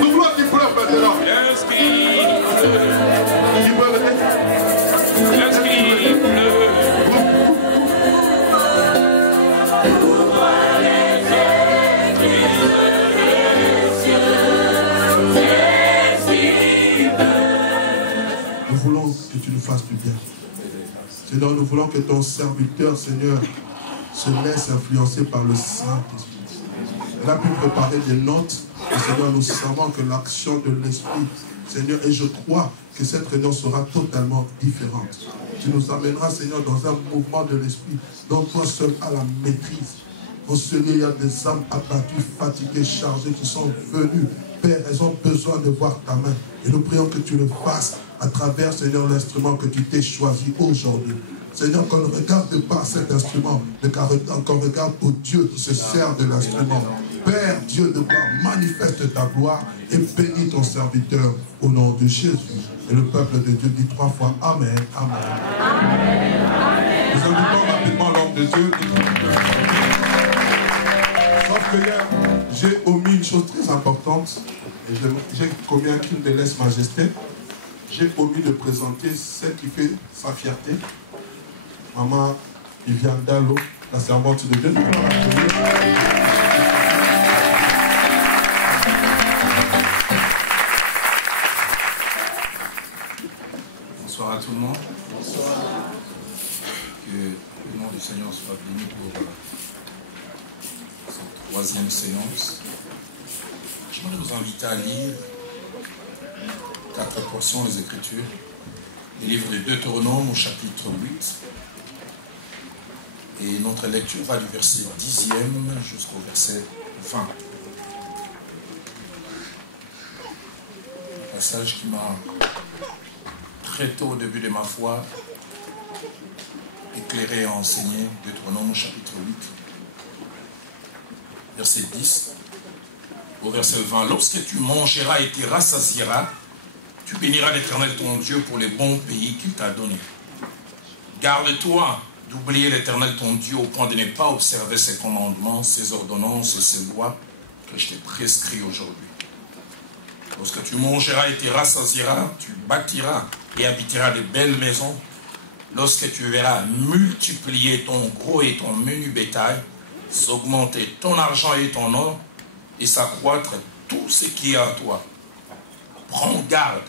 Nous voulons qu'il pleure maintenant. Nous voulons que tu nous fasses du bien. Seigneur, nous voulons que ton serviteur, Seigneur, se laisse influencer par le Saint-Esprit. Elle a pu préparer des notes. Et Seigneur, nous savons que l'action de l'Esprit, Seigneur, et je crois que cette réunion sera totalement différente. Tu nous amèneras, Seigneur, dans un mouvement de l'Esprit dont toi seul as la maîtrise. Au Seigneur, il y a des âmes abattues, fatiguées, chargées qui sont venues. Père, elles ont besoin de voir ta main. Et nous prions que tu le fasses à travers, Seigneur, l'instrument que tu t'es choisi aujourd'hui. Seigneur, qu'on ne regarde pas cet instrument, mais qu'on regarde au Dieu qui se sert de l'instrument. Père, Dieu de gloire, manifeste ta gloire et bénis ton serviteur au nom de Jésus. Et le peuple de Dieu dit 3 fois Amen, Amen. Amen. Nous invitons rapidement l'homme de Dieu. Sauf que hier, j'ai omis une chose très importante. Et j'ai commis un crime de lèse-majesté. J'ai omis de présenter celle qui fait sa fierté. Maman Viviane Dallo, la servante de Dieu. Nous allons l'applaudir. Bonsoir à tout le monde. Bonsoir. Que le nom du Seigneur soit béni pour cette troisième séance. Je voudrais vous inviter à lire 4 portions des Écritures. Les livres de Deutéronome au chapitre 8. Et notre lecture va du verset 10e jusqu'au verset 20. Un passage qui m'a très tôt au début de ma foi éclairé et enseigné. Deutéronome au chapitre 8. Verset 10 au verset 20. Lorsque tu mangeras et tu rassasieras, tu béniras l'Éternel ton Dieu pour les bons pays qu'il t'a donnés. Garde-toi d'oublier l'Éternel ton Dieu au point de ne pas observer ses commandements, ses ordonnances et ses lois que je t'ai prescrits aujourd'hui. Lorsque tu mangeras et te rassasieras, tu bâtiras et habiteras de belles maisons. Lorsque tu verras multiplier ton gros et ton menu bétail, s'augmenter ton argent et ton or, et s'accroître tout ce qui est à toi. Prends garde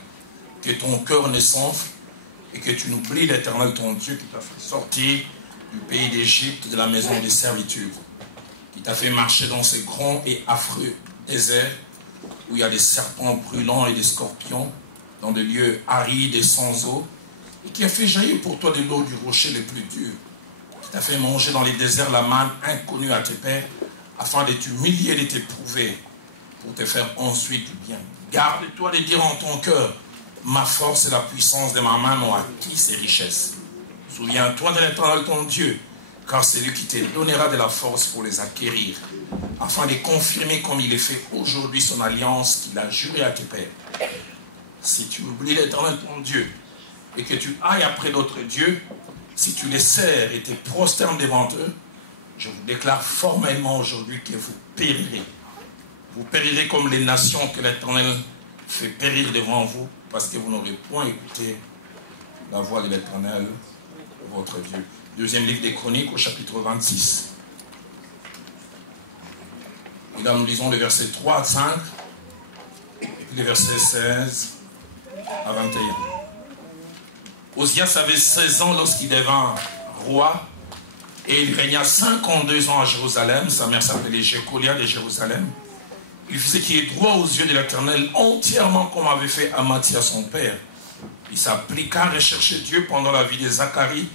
que ton cœur ne s'enfle et que tu n'oublies l'Éternel ton Dieu qui t'a fait sortir du pays d'Égypte, de la maison des servitudes, qui t'a fait marcher dans ces grands et affreux déserts où il y a des serpents brûlants et des scorpions, dans des lieux arides et sans eau, et qui a fait jaillir pour toi de l'eau du rocher le plus dur, qui t'a fait manger dans les déserts la manne inconnue à tes pères, afin de t'humilier et de t'éprouver, pour te faire ensuite du bien. Garde-toi de dire en ton cœur, ma force et la puissance de ma main m'ont acquis ces richesses. Souviens-toi de l'Éternel ton Dieu, car c'est lui qui te donnera de la force pour les acquérir, afin de confirmer comme il est fait aujourd'hui son alliance qu'il a juré à tes pères. Si tu oublies l'Éternel ton Dieu, et que tu ailles après d'autres dieux, si tu les sers et te prosternes devant eux, je vous déclare formellement aujourd'hui que vous périrez. Vous périrez comme les nations que l'Éternel fait périr devant vous, parce que vous n'aurez point écouté la voix de l'Éternel, votre Dieu. Deuxième livre des Chroniques, au chapitre 26. Et là, nous lisons les versets 3 à 5, et puis les versets 16 à 21. Osias avait 16 ans lorsqu'il devint roi, et il régna 52 ans à Jérusalem. Sa mère s'appelait Jécolia de Jérusalem. Il faisait qu'il est droit aux yeux de l'Éternel, entièrement comme avait fait Amathia son père. Il s'appliqua à rechercher Dieu pendant la vie de Zacharie,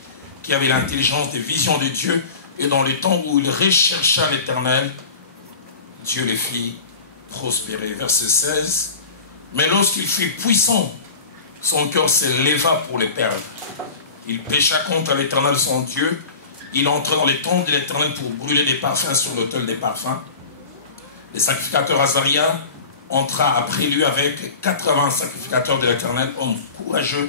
qui avait l'intelligence des visions de Dieu, et dans le temps où il rechercha l'Éternel, Dieu les fit prospérer. Verset 16. Mais lorsqu'il fut puissant, son cœur s'éleva pour les perdre. Il pécha contre l'Éternel son Dieu. Il entra dans les temple de l'Éternel pour brûler des parfums sur l'autel des parfums. Le sacrificateur Azaria entra après lui avec 80 sacrificateurs de l'Éternel, hommes courageux,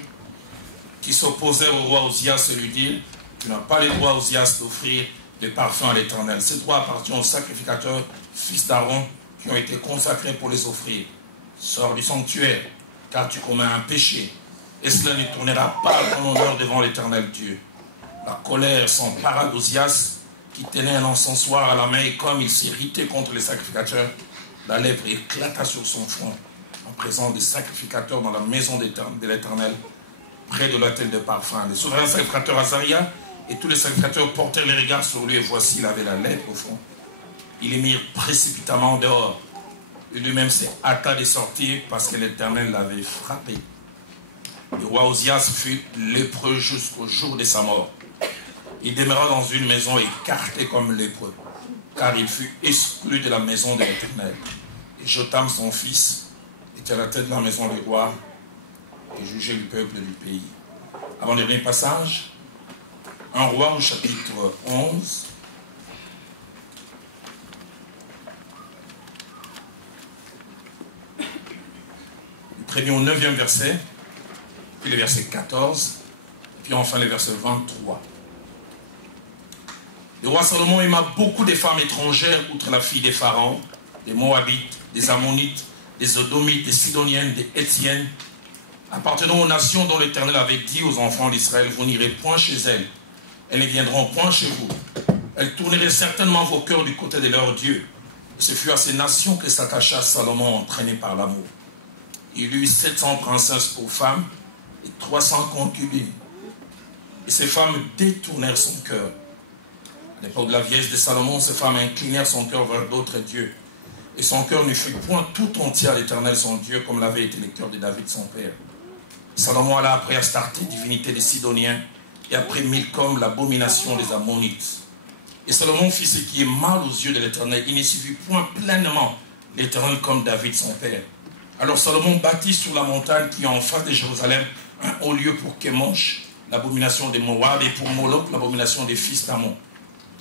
qui s'opposèrent au roi Osias et lui dirent, tu n'as pas le droit, Osias, d'offrir des parfums à l'Éternel. Ce droit appartient aux sacrificateurs, fils d'Aaron, qui ont été consacrés pour les offrir. Sors du sanctuaire, car tu commets un péché, et cela ne tournera pas à ton honneur devant l'Éternel Dieu. La colère s'empara d'Osias, qui tenait un encensoir à la main, et comme il s'irritait contre les sacrificateurs, la lèpre éclata sur son front, en présence des sacrificateurs dans la maison de l'Éternel, près de l'autel de parfum. Le souverain sacrificateur Azaria et tous les sacrificateurs portèrent les regards sur lui, et voici, il avait la lèpre au front. Ils les mirent précipitamment dehors. Et lui-même s'est hâta de sortir parce que l'Éternel l'avait frappé. Le roi Osias fut lépreux jusqu'au jour de sa mort. Il demeura dans une maison écartée comme lépreux, car il fut exclu de la maison de l'Éternel. Et Jotam, son fils, était à la tête de la maison du roi et jugeait le peuple du pays. Avant-dernier passage, un roi au chapitre 11. Très bien au 9e verset, puis le verset 14, puis enfin le verset 23. Le roi Salomon aima beaucoup des femmes étrangères, outre la fille des pharaons, des Moabites, des Ammonites, des Odomites, des Sidoniennes, des Hétiennes, appartenant aux nations dont l'Éternel avait dit aux enfants d'Israël, vous n'irez point chez elles, elles ne viendront point chez vous. Elles tourneraient certainement vos cœurs du côté de leur Dieu. Ce fut à ces nations que s'attacha Salomon, entraîné par l'amour. Il eut 700 princesses pour femmes et 300 concubines. Et ces femmes détournèrent son cœur. À l'époque de la vieillesse de Salomon, ces femmes inclinèrent son cœur vers d'autres dieux. Et son cœur ne fut point tout entier à l'Éternel son Dieu, comme l'avait été le cœur de David son père. Salomon alla après Astarté, divinité des Sidoniens, et après Milcom, l'abomination des Ammonites. Et Salomon fit ce qui est mal aux yeux de l'Éternel. Il ne suivit point pleinement l'Éternel comme David son père. Alors Salomon bâtit sur la montagne qui est en face de Jérusalem un haut lieu pour Kémosh, l'abomination des Moab, et pour Moloch, l'abomination des fils d'Ammon.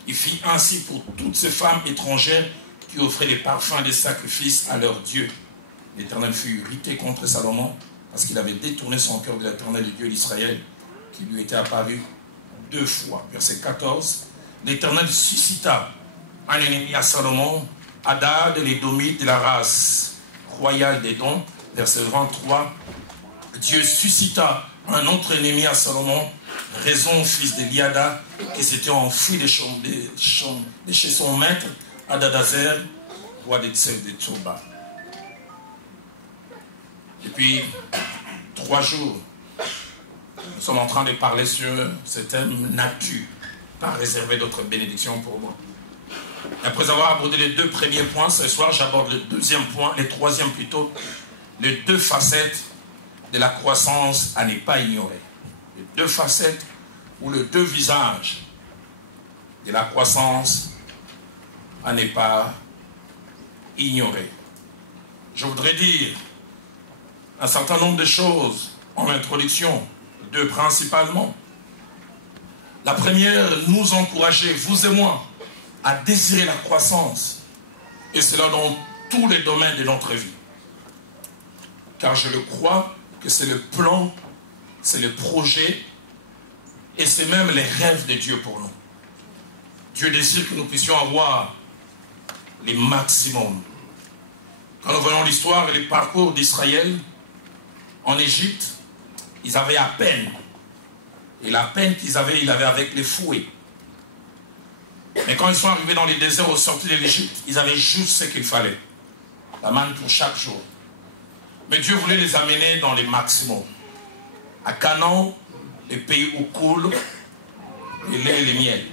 Il fit ainsi pour toutes ces femmes étrangères qui offraient des parfums et des sacrifices à leur Dieu. L'Éternel fut irrité contre Salomon parce qu'il avait détourné son cœur de l'Éternel, le Dieu d'Israël, qui lui était apparu 2 fois. Verset 14. L'Éternel suscita un ennemi à Salomon, Hadad, l'édomite de la race royale d'Édom. Verset 23. Dieu suscita un autre ennemi à Salomon, Raison, fils de Liada, qui s'était enfui de chez son maître, Hadadazer, roi de Tsel de Tsoba. Depuis 3 jours, nous sommes en train de parler sur ce thème nature, pas réserver d'autres bénédictions pour moi. Et après avoir abordé les 2 premiers points, ce soir j'aborde le 2e point, les 3e plutôt, les 2 facettes de la croissance à ne pas ignorer. Les 2 facettes ou les 2 visages de la croissance à ne pas ignorer. Je voudrais dire un certain nombre de choses en introduction, 2 principalement. La première, nous encourager, vous et moi, à désirer la croissance, et cela dans tous les domaines de notre vie. Car je le crois que c'est le plan, c'est le projet, et c'est même les rêves de Dieu pour nous. Dieu désire que nous puissions avoir les maximums. Quand nous voyons l'histoire et le parcours d'Israël en Égypte, ils avaient à peine. Et la peine qu'ils avaient, ils l'avaient avec les fouets. Mais quand ils sont arrivés dans les déserts au sortir de l'Égypte, ils avaient juste ce qu'il fallait. La manne pour chaque jour. Mais Dieu voulait les amener dans les maximums. À Canaan, le pays où coule le lait et le miel.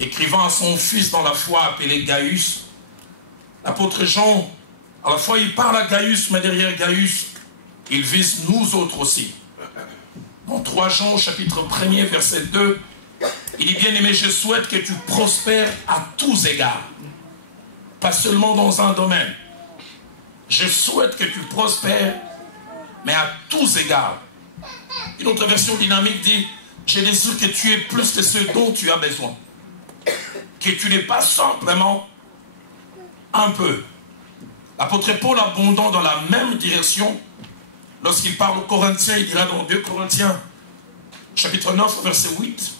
Écrivant à son fils dans la foi appelé Gaius, l'apôtre Jean, à la fois il parle à Gaius, mais derrière Gaius, il vise nous autres aussi. Dans 3 Jean, chapitre 1er, verset 2, il dit, bien-aimé, je souhaite que tu prospères à tous égards. Pas seulement dans un domaine. Je souhaite que tu prospères, mais à tous égards. Une autre version dynamique dit, je désire que tu aies plus que ce dont tu as besoin. Que tu n'es pas simplement un peu. L'apôtre Paul abondant dans la même direction, lorsqu'il parle aux Corinthiens, il dira dans 2 Corinthiens, chapitre 9, verset 8,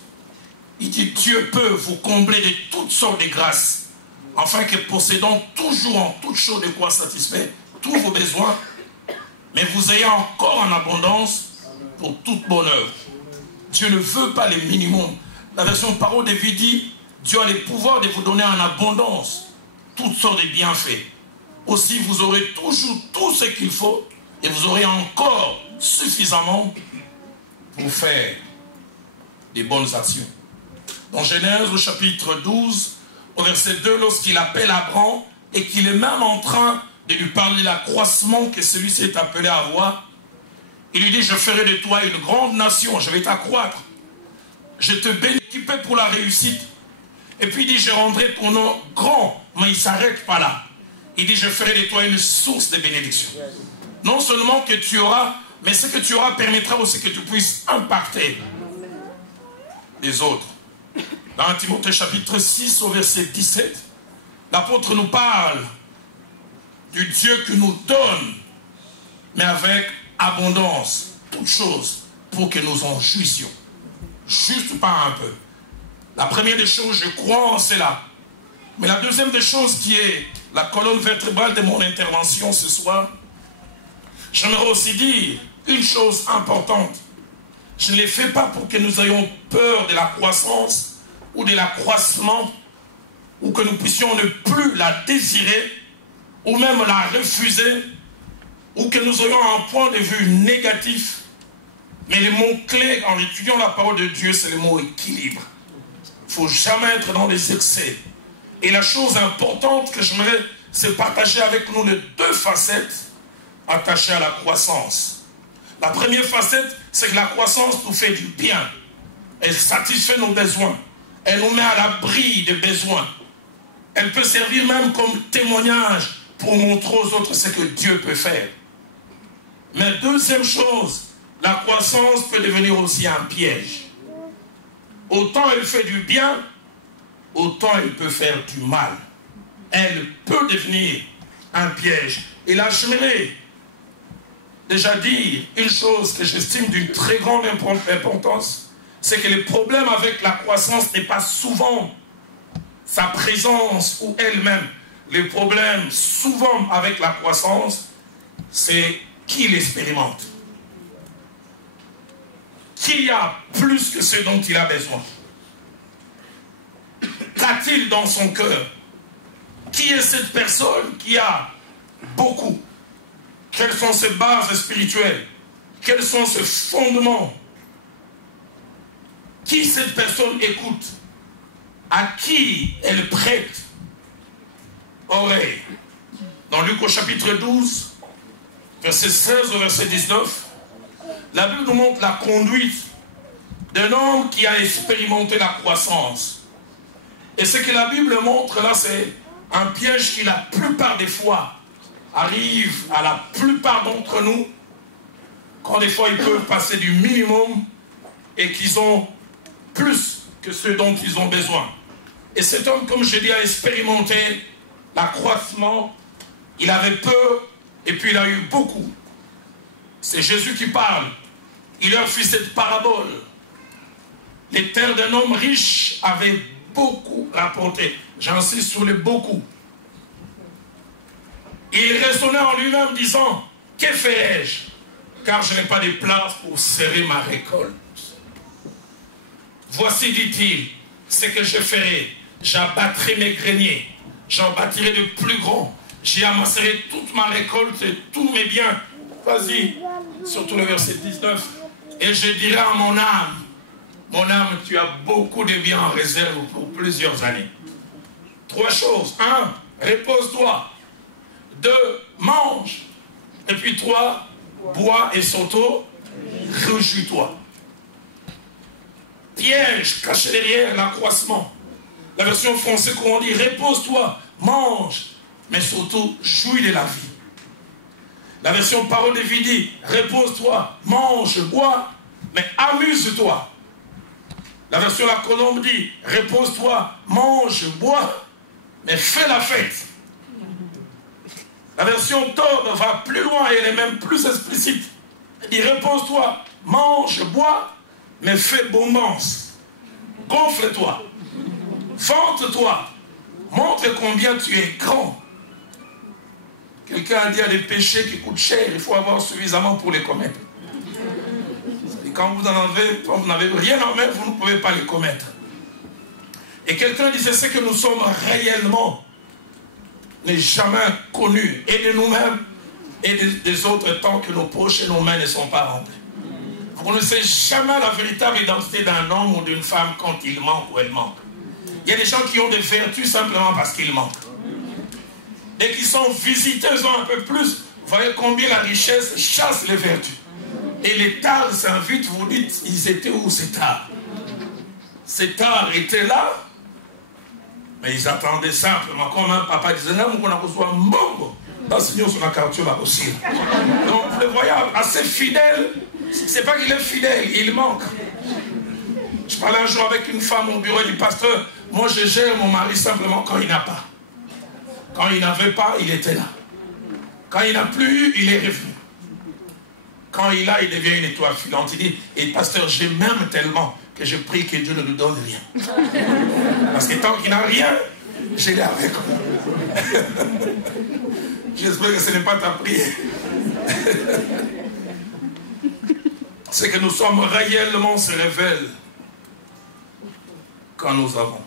il dit, Dieu peut vous combler de toutes sortes de grâces, afin que possédant toujours en toutes choses de quoi satisfaire tous vos besoins, mais vous ayez encore en abondance pour toute bonne œuvre. Dieu ne veut pas les minimums. La version Parole de vie dit, Dieu a le pouvoir de vous donner en abondance toutes sortes de bienfaits. Aussi, vous aurez toujours tout ce qu'il faut et vous aurez encore suffisamment pour faire des bonnes actions. Dans Genèse, au chapitre 12, au verset 2, lorsqu'il appelle Abraham et qu'il est même en train de lui parler de l'accroissement que celui-ci est appelé à avoir, il lui dit, je ferai de toi une grande nation, je vais t'accroître, je te bénéficie pour la réussite. Et puis il dit, je rendrai ton nom grand, mais il ne s'arrête pas là. Il dit, je ferai de toi une source de bénédiction. Non seulement que tu auras, mais ce que tu auras permettra aussi que tu puisses impacter les autres. Dans Timothée chapitre 6 au verset 17, l'apôtre nous parle du Dieu qui nous donne, mais avec abondance, toutes choses, pour que nous en jouissions. Juste pas un peu. La première des choses, je crois en cela. Mais la deuxième des choses qui est la colonne vertébrale de mon intervention ce soir, j'aimerais aussi dire une chose importante. je ne les fais pas pour que nous ayons peur de la croissance ou de l'accroissement, ou que nous puissions ne plus la désirer, ou même la refuser, ou que nous ayons un point de vue négatif. Mais le mot clé en étudiant la parole de Dieu, c'est le mot équilibre. Il ne faut jamais être dans les excès. Et la chose importante que j'aimerais, c'est partager avec nous les deux facettes attachées à la croissance. La première facette, c'est que la croissance nous fait du bien. Elle satisfait nos besoins. Elle nous met à l'abri des besoins. Elle peut servir même comme témoignage pour montrer aux autres ce que Dieu peut faire. Mais deuxième chose, la croissance peut devenir aussi un piège. Autant elle fait du bien, autant elle peut faire du mal. Elle peut devenir un piège. Et là, j'aimerais déjà dire une chose que j'estime d'une très grande importance, c'est que le problème avec la croissance n'est pas souvent sa présence ou elle-même. Le problème souvent avec la croissance, c'est qui l'expérimente. Qui a plus que ce dont il a besoin? Qu'a-t-il dans son cœur? Qui est cette personne qui a beaucoup? Quelles sont ses bases spirituelles? Quels sont ses fondements? Qui cette personne écoute? À qui elle prête oreille? Dans Luc au chapitre 12, verset 16 au verset 19, la Bible nous montre la conduite d'un homme qui a expérimenté la croissance. Et ce que la Bible montre là, c'est un piège qui la plupart des fois arrive à la plupart d'entre nous, quand des fois ils peuvent passer du minimum et qu'ils ont plus que ce dont ils ont besoin. Et cet homme, comme je dis, a expérimenté l'accroissement. Il avait peur et puis il a eu beaucoup. C'est Jésus qui parle. Il leur fit cette parabole. Les terres d'un homme riche avaient beaucoup rapporté. J'insiste sur le beaucoup. Il raisonnait en lui-même disant, que ferai-je? Car je n'ai pas de place pour serrer ma récolte. Voici, dit-il, ce que je ferai. J'abattrai mes greniers. J'en bâtirai de plus grands. J'y amasserai toute ma récolte et tous mes biens. Vas-y, surtout le verset 19. Et je dirai à mon âme, tu as beaucoup de biens en réserve pour plusieurs années. 3 choses. 1, repose-toi. 2, mange. Et puis 3, bois et surtout, réjouis-toi. Piège caché derrière l'accroissement. La version française, qu'on dit, repose-toi, mange, mais surtout, jouis de la vie. La version parole de vie dit, repose-toi, mange, bois, mais amuse-toi. La version la colombe dit, repose-toi, mange, bois, mais fais la fête. La version Todd va plus loin et elle est même plus explicite. Elle dit, repose-toi, mange, bois, mais fais bombance. Gonfle-toi. Vante-toi. Montre combien tu es grand. Quelqu'un a dit, il y a des péchés qui coûtent cher. Il faut avoir suffisamment pour les commettre. Et quand vous n'avez rien en main, vous ne pouvez pas les commettre. Et quelqu'un disait, ce que nous sommes réellement n'est jamais connu. Et de nous-mêmes et des autres tant que nos poches et nos mains ne sont pas remplies. Vous ne connaissez jamais la véritable identité d'un homme ou d'une femme quand il manque ou elle manque. Il y a des gens qui ont des vertus simplement parce qu'ils manquent. Et qui sont visiteurs un peu plus. Vous voyez combien la richesse chasse les vertus. Et les tares s'invitent, vous dites, ils étaient où ces tares? Ces tares étaient là, mais ils attendaient simplement. Comme un papa disait, non, on a reçu un bongo. Dans ce sur la quartier là aussi. Donc, le voyage assez fidèle, c'est pas qu'il est fidèle, il manque. Je parlais un jour avec une femme au bureau du pasteur. Moi, je gère mon mari simplement quand il n'a pas. Quand il n'avait pas, il était là. Quand il n'a plus eu, il est revenu. Quand il a, il devient une étoile filante. Il dit, et pasteur, je m'aime tellement que je prie que Dieu ne nous donne rien. Parce que tant qu'il n'a rien, je l'ai avec moi. J'espère que ce n'est pas ta prière. Ce que nous sommes réellement se révèle quand nous avons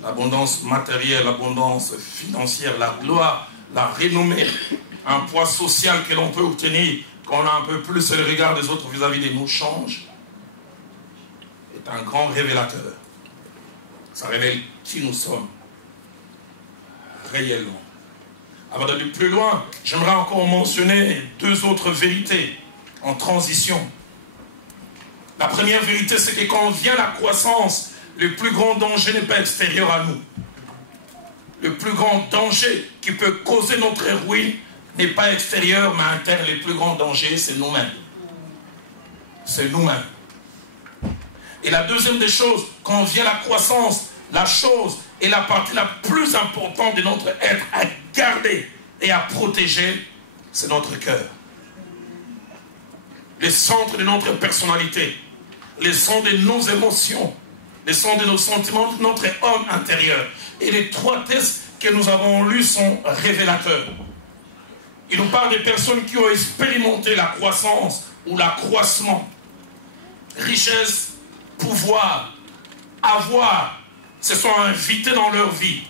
l'abondance matérielle, l'abondance financière, la gloire, la renommée, un poids social que l'on peut obtenir, qu'on a un peu plus le regard des autres vis-à-vis de nous change, est un grand révélateur. Ça révèle qui nous sommes réellement. Avant d'aller plus loin, j'aimerais encore mentionner 2 autres vérités en transition. La première vérité, c'est que quand vient la croissance, le plus grand danger n'est pas extérieur à nous. Le plus grand danger qui peut causer notre ruine n'est pas extérieur, mais interne. Le plus grand danger, c'est nous-mêmes. C'est nous-mêmes. Et la deuxième des choses, quand vient la croissance, la chose et la partie la plus importante de notre être à garder et à protéger, c'est notre cœur. Le centre de notre personnalité, le centre de nos émotions, le centre de nos sentiments, de notre homme intérieur. Et les 3 textes que nous avons lus sont révélateurs. Il nous parle des personnes qui ont expérimenté la croissance ou l'accroissement. Richesse, pouvoir, avoir, se sont invités dans leur vie.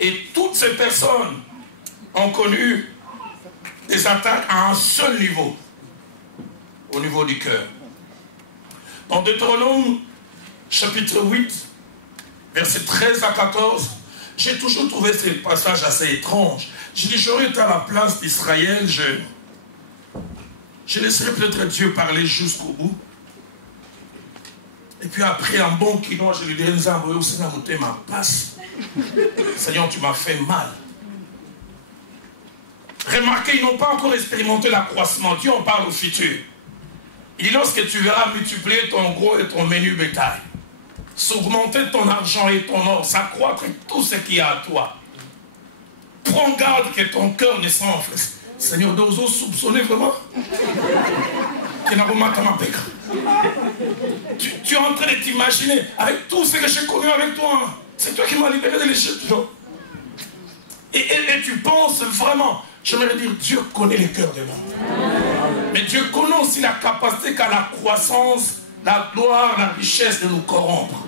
Et toutes ces personnes ont connu des attaques à un seul niveau, au niveau du cœur. Dans Deutéronome, chapitre 8, versets 13 à 14, j'ai toujours trouvé ce passage assez étrange. J'ai dit, j'aurais été à la place d'Israël, je laisserai peut-être Dieu parler jusqu'au bout. Et puis après, un bon quinoa, je lui dirai, nous avons aussi monté ma place. Seigneur, tu m'as fait mal. Remarquez, ils n'ont pas encore expérimenté l'accroissement. Dieu en parle au futur. Il dit, lorsque tu verras multiplier ton gros et ton menu bétail, s'augmenter ton argent et ton or, s'accroître tout ce qu'il y a à toi, prends garde que ton cœur ne s'enfle. Seigneur, d'oser soupçonner vraiment tu es en train de t'imaginer avec tout ce que j'ai connu avec toi. C'est toi qui m'as libéré de l'Égypte. Et tu penses vraiment, j'aimerais dire, Dieu connaît les cœurs de l'homme. Mais Dieu connaît aussi la capacité qu'a la croissance, la gloire, la richesse de nous corrompre.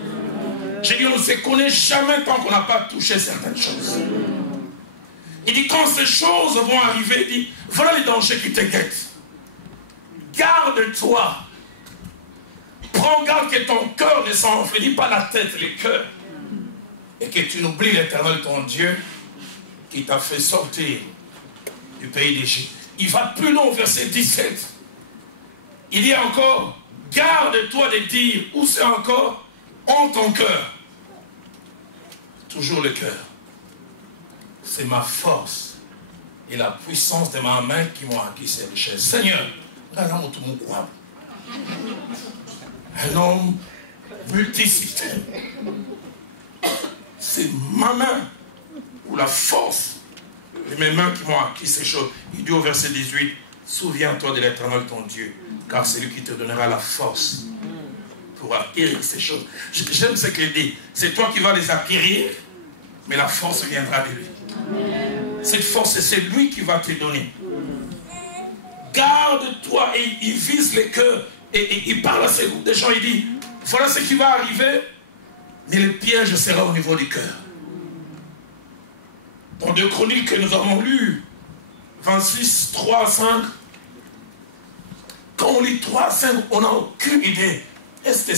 J'ai dit, on ne se connaît jamais tant qu'on n'a pas touché certaines choses. Il dit, quand ces choses vont arriver, il dit, voilà les dangers qui te guettent. Garde-toi. Prends garde que ton cœur ne s'enflédit pas la tête, le cœur. Et que tu n'oublies l'Éternel, ton Dieu, qui t'a fait sortir du pays d'Égypte. Il va plus loin au verset 17. Il dit encore, garde-toi de dire, où c'est encore, en ton cœur. Toujours le cœur. C'est ma force et la puissance de ma main qui m'ont acquis ces richesses. Seigneur, un homme multisystème. C'est ma main ou la force de mes mains qui m'ont acquis ces choses. Il dit au verset 18, souviens-toi de l'Éternel ton Dieu, car c'est lui qui te donnera la force pour acquérir ces choses. J'aime ce qu'il dit. C'est toi qui vas les acquérir, mais la force viendra de lui. Cette force, c'est lui qui va te donner. Garde-toi, et il vise les cœurs. Et il parle à ces groupes de gens, il dit, voilà ce qui va arriver, mais le piège sera au niveau du cœur. Dans 2 Chroniques que nous avons lues, 26, 3, 5, quand on lit 3, 5, on n'a aucune idée. Est-ce que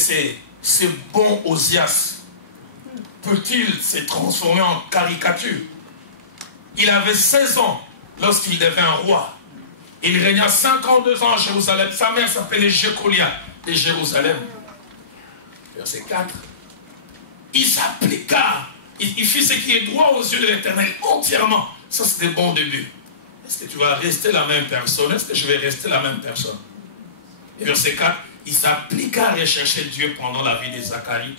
c'est bon Osias? Peut-il se transformer en caricature? Il avait 16 ans lorsqu'il devint roi. Il régna 52 ans à Jérusalem. Sa mère s'appelait Jécolia de Jérusalem. Verset 4. Il s'appliqua. Il fit ce qui est droit aux yeux de l'Éternel entièrement. Ça, c'est des bons débuts. Est-ce que tu vas rester la même personne? Est-ce que je vais rester la même personne? Et verset 4. Il s'appliqua à rechercher Dieu pendant la vie de Zacharie,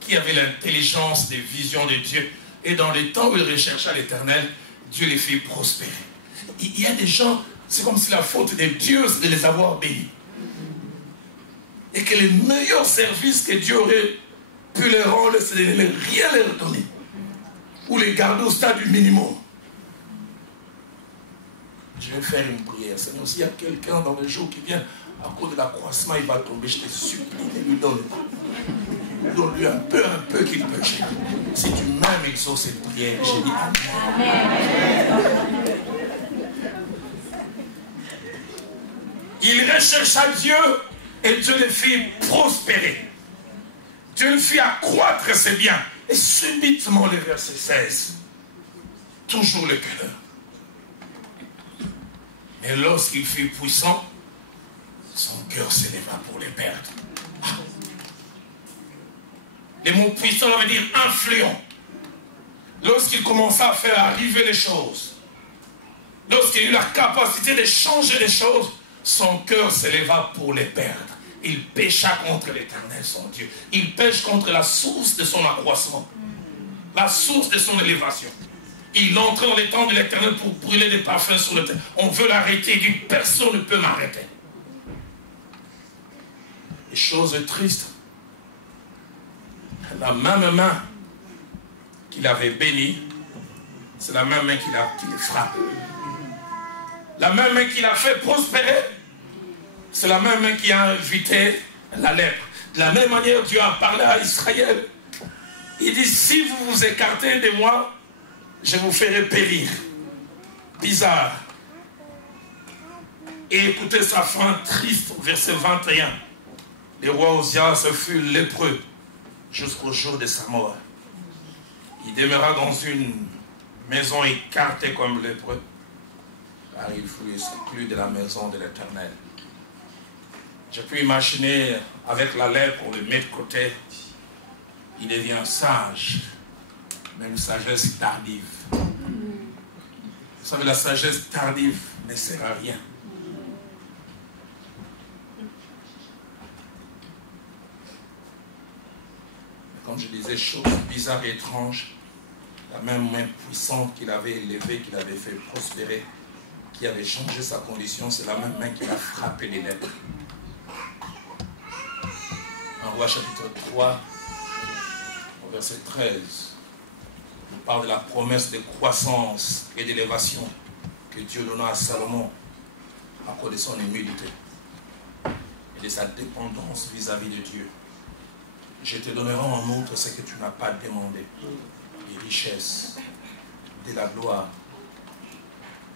qui avait l'intelligence des visions de Dieu. Et dans les temps où il rechercha l'Éternel, Dieu les fit prospérer. Il y a des gens, c'est comme si la faute de Dieu, c'est de les avoir bénis. Et que les meilleurs services que Dieu aurait pu leur rendre, c'est de ne rien leur donner. Ou les garder au stade du minimum. Je vais faire une prière. Seigneur, s'il y a quelqu'un dans le jour qui vient, à cause de l'accroissement, il va tomber. Je te supplie, lui donne. Donne-lui un peu qu'il peut gérer. Si tu m'aimes, exauce cette prière. J'ai dit Amen. Il rechercha Dieu et Dieu le fit prospérer. Dieu le fit accroître ses biens. Et subitement, le verset 16, toujours le cœur. Mais lorsqu'il fut puissant, son cœur s'éleva pour les perdre. Les mots puissant veut dire influent. Lorsqu'il commença à faire arriver les choses, lorsqu'il eut la capacité de changer les choses, son cœur s'éleva pour les perdre. Il pécha contre l'Éternel, son Dieu. Il pêche contre la source de son accroissement, la source de son élévation. Il entre dans les temps de l'Éternel pour brûler des parfums sur le terre. On veut l'arrêter, il dit personne ne peut m'arrêter. Et chose triste, la même main qu'il avait béni, c'est la même main qui le frappe. La même main qui l'a fait prospérer, c'est la même main qui a invité la lèpre. De la même manière, Dieu a parlé à Israël. Il dit, si vous vous écartez de moi, je vous ferai périr. Bizarre. Et écoutez sa fin triste, verset 21. Le roi Osias fut lépreux jusqu'au jour de sa mort. Il demeura dans une maison écartée comme lépreux, car il fut exclu de la maison de l'Éternel. Je peux imaginer, avec la lèpre, on le met de côté, il devient sage, mais une sagesse tardive. Vous savez, la sagesse tardive ne sert à rien. Comme je disais, chose bizarre et étrange, la même main puissante qu'il avait élevée, qu'il avait fait prospérer, qui avait changé sa condition, c'est la même main qui a frappé les lèpres. En Roi chapitre 3, au verset 13, on parle de la promesse de croissance et d'élévation que Dieu donna à Salomon à cause de son humilité et de sa dépendance vis-à-vis de Dieu. Je te donnerai en outre ce que tu n'as pas demandé, des richesses, de la gloire,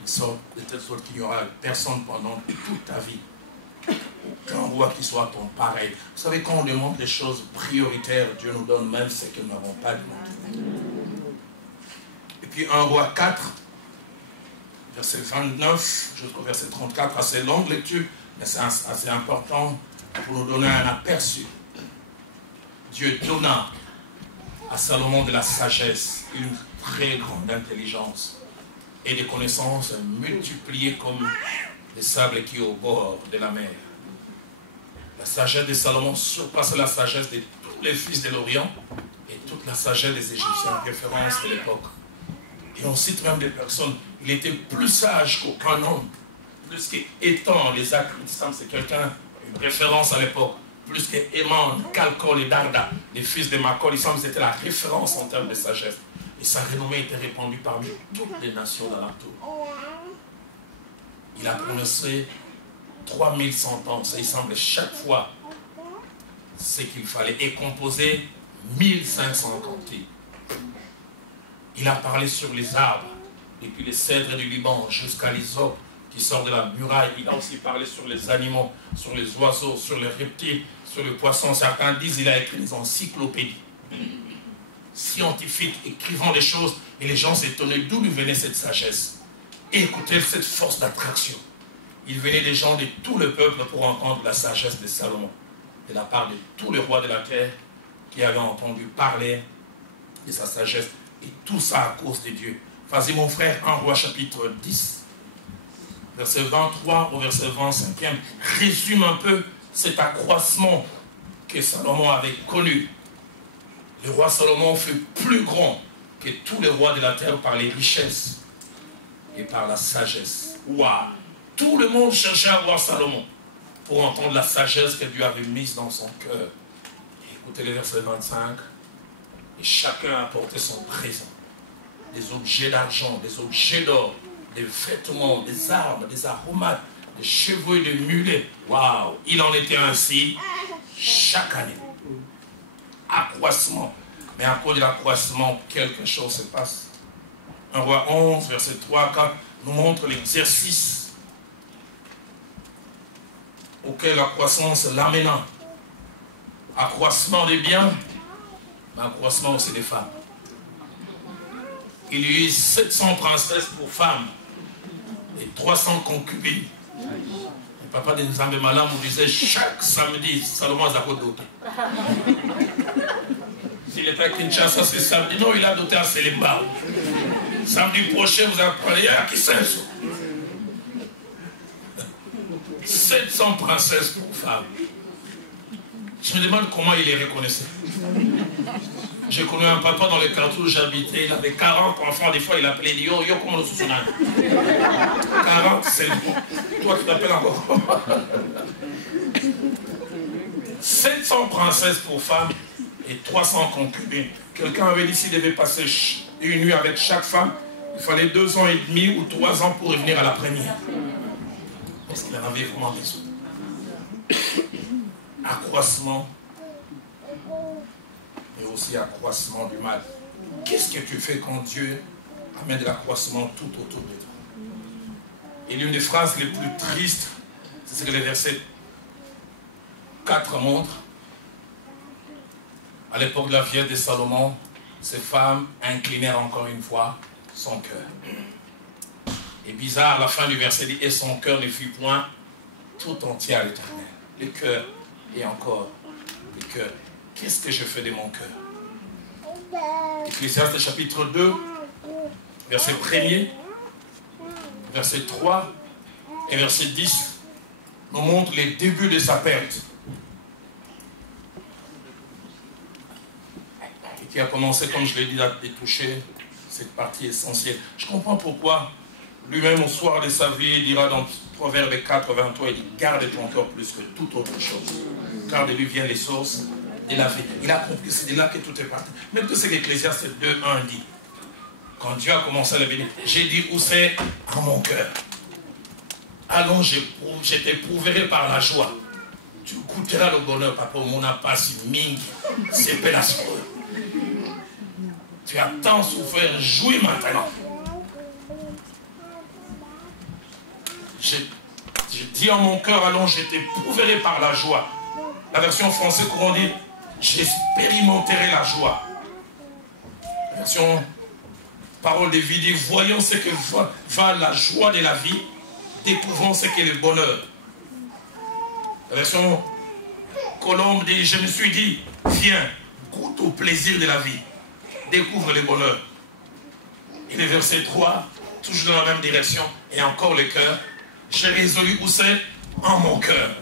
de telle sorte qu'il n'y aura personne pendant toute ta vie, aucun roi qui soit ton pareil. Vous savez, quand on demande des choses prioritaires, Dieu nous donne même ce que nous n'avons pas demandé. Et puis 1 Roi 4, verset 29 jusqu'au verset 34, assez longue lecture, mais c'est assez important pour nous donner un aperçu. Dieu donna à Salomon de la sagesse, une très grande intelligence et des connaissances multipliées comme les sables qui sont au bord de la mer. La sagesse de Salomon surpasse la sagesse de tous les fils de l'Orient et toute la sagesse des Égyptiens, référence de l'époque. Et on cite même des personnes, il était plus sage qu'aucun homme, plus qu'Étan, les Acrites, c'est quelqu'un, une référence à l'époque. Plus que Éman, Calcol et Darda, les fils de Makol, il semble que c'était la référence en termes de sagesse. Et sa renommée était répandue parmi toutes les nations d'alentour. Il a prononcé 3100 ans, ça il semble chaque fois ce qu'il fallait, et composé 1500 cantiques. Il a parlé sur les arbres, depuis les cèdres du Liban jusqu'à l'hysope qui sort de la muraille. Il a aussi parlé sur les animaux, sur les oiseaux, sur les reptiles, sur les poissons. Certains disent qu'il a écrit des encyclopédies scientifiques, écrivant des choses, et les gens s'étonnaient d'où lui venait cette sagesse. Et écoutez cette force d'attraction. Il venait des gens de tout le peuple pour entendre la sagesse de Salomon, de la part de tous les rois de la terre qui avaient entendu parler de sa sagesse. Et tout ça à cause de Dieu. Vas-y mon frère, 1 Roi chapitre 10, verset 23 au verset 25, résume un peu cet accroissement que Salomon avait connu. Le roi Salomon fut plus grand que tous les rois de la terre par les richesses et par la sagesse. Waouh! Tout le monde cherchait à voir Salomon pour entendre la sagesse que Dieu avait mise dans son cœur. Écoutez le verset 25. Et chacun apportait son présent. Des objets d'argent, des objets d'or, des vêtements, des armes, des aromates, des chevaux et des mulets. Waouh! Il en était ainsi chaque année. Accroissement. Mais à cause de l'accroissement, quelque chose se passe. 1 Roi 11, verset 3 à 4, nous montre l'exercice auquel la croissance l'amena. Accroissement des biens, mais accroissement aussi des femmes. Il y eut 700 princesses pour femmes et 300 concubines. Le papa de Nzambe Malam nous disait chaque samedi, Salomon a doté. S'il était à Kinshasa, c'est samedi. Non, il a doté à Selemba. Samedi prochain, vous apprenez à qui c'est ça? 700 princesses pour femmes. Je me demande comment il les reconnaissait. J'ai connu un papa dans le quartier où j'habitais, il avait 40 enfants, des fois il appelait Yo, Yo, comment le sous-sonan 40, c'est bon. Toi, tu t'appelles encore comment? 700 princesses pour femmes et 300 concubines. Quelqu'un avait dit s'il devait passer une nuit avec chaque femme, il fallait 2 ans et demi ou 3 ans pour revenir à la première. Parce qu'il en avait vraiment besoin. Accroissement, mais aussi accroissement du mal. Qu'est-ce que tu fais quand Dieu amène de l'accroissement tout autour de toi? Et l'une des phrases les plus tristes, c'est ce que le verset 4 montre. À l'époque de la vieille de Salomon, ces femmes inclinèrent encore une fois son cœur. Et bizarre, à la fin du verset dit, et son cœur ne fut point tout entier à l'Éternel. Le cœur, et encore, le cœur. Qu'est-ce que je fais de mon cœur? Ecclésiaste chapitre 2, verset 1er, verset 3 et verset 10 nous montre les débuts de sa perte. Et qui a commencé, comme je l'ai dit, à toucher cette partie essentielle. Je comprends pourquoi lui-même au soir de sa vie, il dira dans Proverbe 4, 23, il dit, garde ton cœur plus que toute autre chose. Car de lui viennent les sources de la vie. Il a compris que c'est de là que tout est parti. Même que c'est l'Ecclésiaste 2:1 dit. Quand Dieu a commencé à le bénir, j'ai dit où c'est? En mon cœur. Allons, je t'éprouverai par la joie. Tu goûteras le bonheur, papa, mon pas si ming, c'est pélasco. Tu as tant souffert, jouis maintenant. J'ai dit en mon cœur, allons, je t'éprouverai par la joie. La version française courant dit, j'expérimenterai la joie. La version parole de vie dit, voyons ce que va la joie de la vie, découvrons ce qu'est le bonheur. La version Colombe dit, je me suis dit, viens, goûte au plaisir de la vie, découvre le bonheur. Et le verset 3, toujours dans la même direction, et encore le cœur, j'ai résolu où c'est? En mon cœur.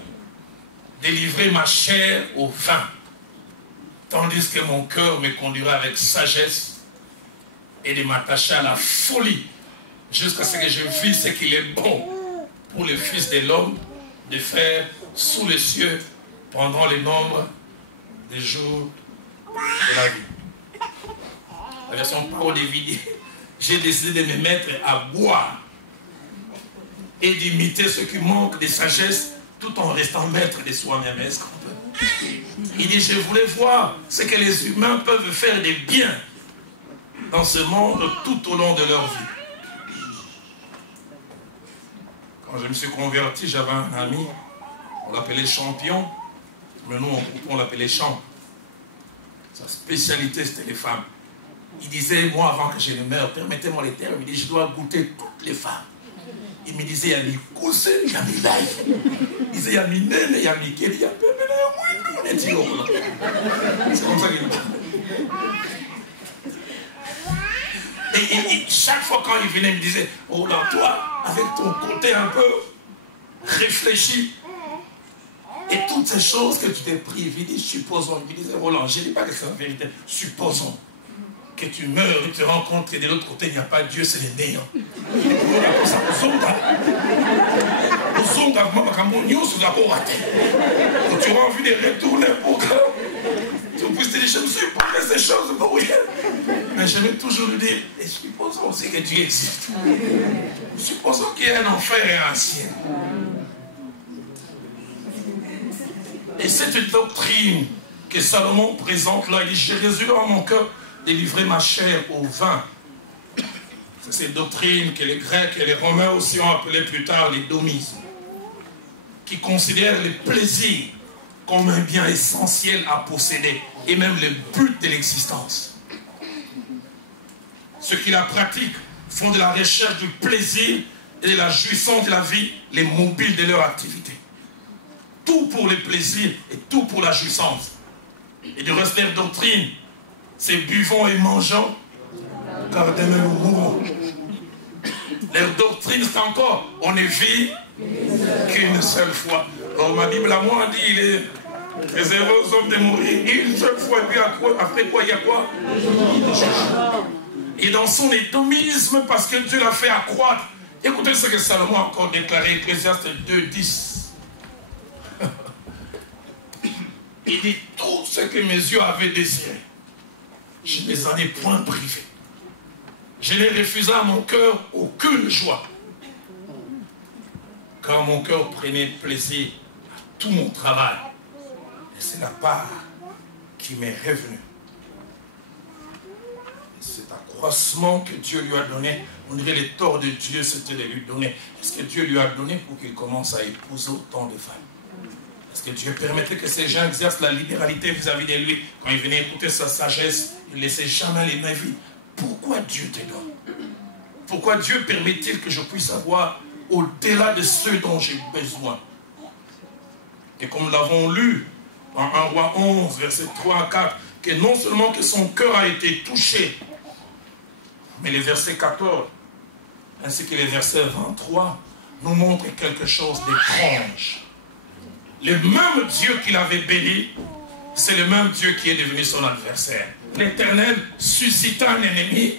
Délivrer ma chair au vin, tandis que mon cœur me conduira avec sagesse et de m'attacher à la folie, jusqu'à ce que je visse ce qu'il est bon pour le Fils de l'homme de faire sous les cieux pendant le nombre des jours de la vie. La version parole de vie, j'ai décidé de me mettre à boire et d'imiter ce qui manque de sagesse tout en restant maître de soi-même. Est-ce qu'on peut? Il dit, je voulais voir ce que les humains peuvent faire de bien dans ce monde tout au long de leur vie. Quand je me suis converti, j'avais un ami, on l'appelait champion, mais nous on l'appelait champ. Sa spécialité c'était les femmes. Il disait, moi avant que je ne meure, permettez-moi les termes, il dit, je dois goûter toutes les femmes. Il me disait, il y a mis Koussé, il y a mis Laï. Il disait, il y a mis Nene, il y a mis Kéli, il y a Pépé, il y a Tiro. C'est comme ça qu'il parle. Et chaque fois quand il venait, il me disait, oh là, toi, avec ton côté un peu réfléchi, et toutes ces choses que tu t'es pris, il dit, supposons, il disait, Roland, je ne dis pas que c'est la vérité, supposons que tu meurs et tu te rends compte que de l'autre côté, il n'y a pas Dieu, c'est le néant. Tu auras envie de retourner pour que tu puisses te dire, je me suis pas fait ces choses pour rien. Mais je vais toujours lui dire, et supposons. aussi que Dieu existe. Supposons qu'il y ait un enfer et un ciel. Et cette doctrine que Salomon présente là, il dit, j'ai résolu en mon cœur de livrer ma chair au vin. C'est cette doctrine que les Grecs et les Romains aussi ont appelée plus tard les domismes, qui considèrent le plaisir comme un bien essentiel à posséder et même le but de l'existence. Ceux qui la pratiquent font de la recherche du plaisir et de la jouissance de la vie les mobiles de leur activité. Tout pour le plaisir et tout pour la jouissance. Et du reste, leur doctrine, c'est buvons et mangeons, car demain nous mourrons. Leur doctrine, c'est encore, on ne vit qu'une seule fois. Alors ma Bible à moi dit, il est réservé aux hommes de mourir une seule fois, et puis après quoi, il y a quoi? Et dans son étomisme, parce que Dieu l'a fait accroître. Écoutez ce que Salomon a encore déclaré, Ecclésiaste 2:10. Il dit, tout ce que mes yeux avaient désiré, je ne les en ai point privés. Je n'ai refusé à mon cœur aucune joie. Car mon cœur prenait plaisir à tout mon travail. Et c'est la part qui m'est revenue. Cet accroissement que Dieu lui a donné, on dirait les torts de Dieu, c'était de lui donner. Est-ce que Dieu lui a donné pour qu'il commence à épouser autant de femmes? Est-ce que Dieu permettait que ces gens exercent la libéralité vis-à-vis de lui? Quand il venait écouter sa sagesse, il ne laissait jamais les mains vides. Pourquoi Dieu te donne? Pourquoi Dieu permet-il que je puisse avoir au-delà de ce dont j'ai besoin? Et comme nous l'avons lu dans 1 Roi 11, versets 3 à 4, que non seulement que son cœur a été touché, mais les versets 14, ainsi que les versets 23, nous montrent quelque chose d'étrange. Le même Dieu qu'il avait béni, c'est le même Dieu qui est devenu son adversaire. L'Éternel suscita un ennemi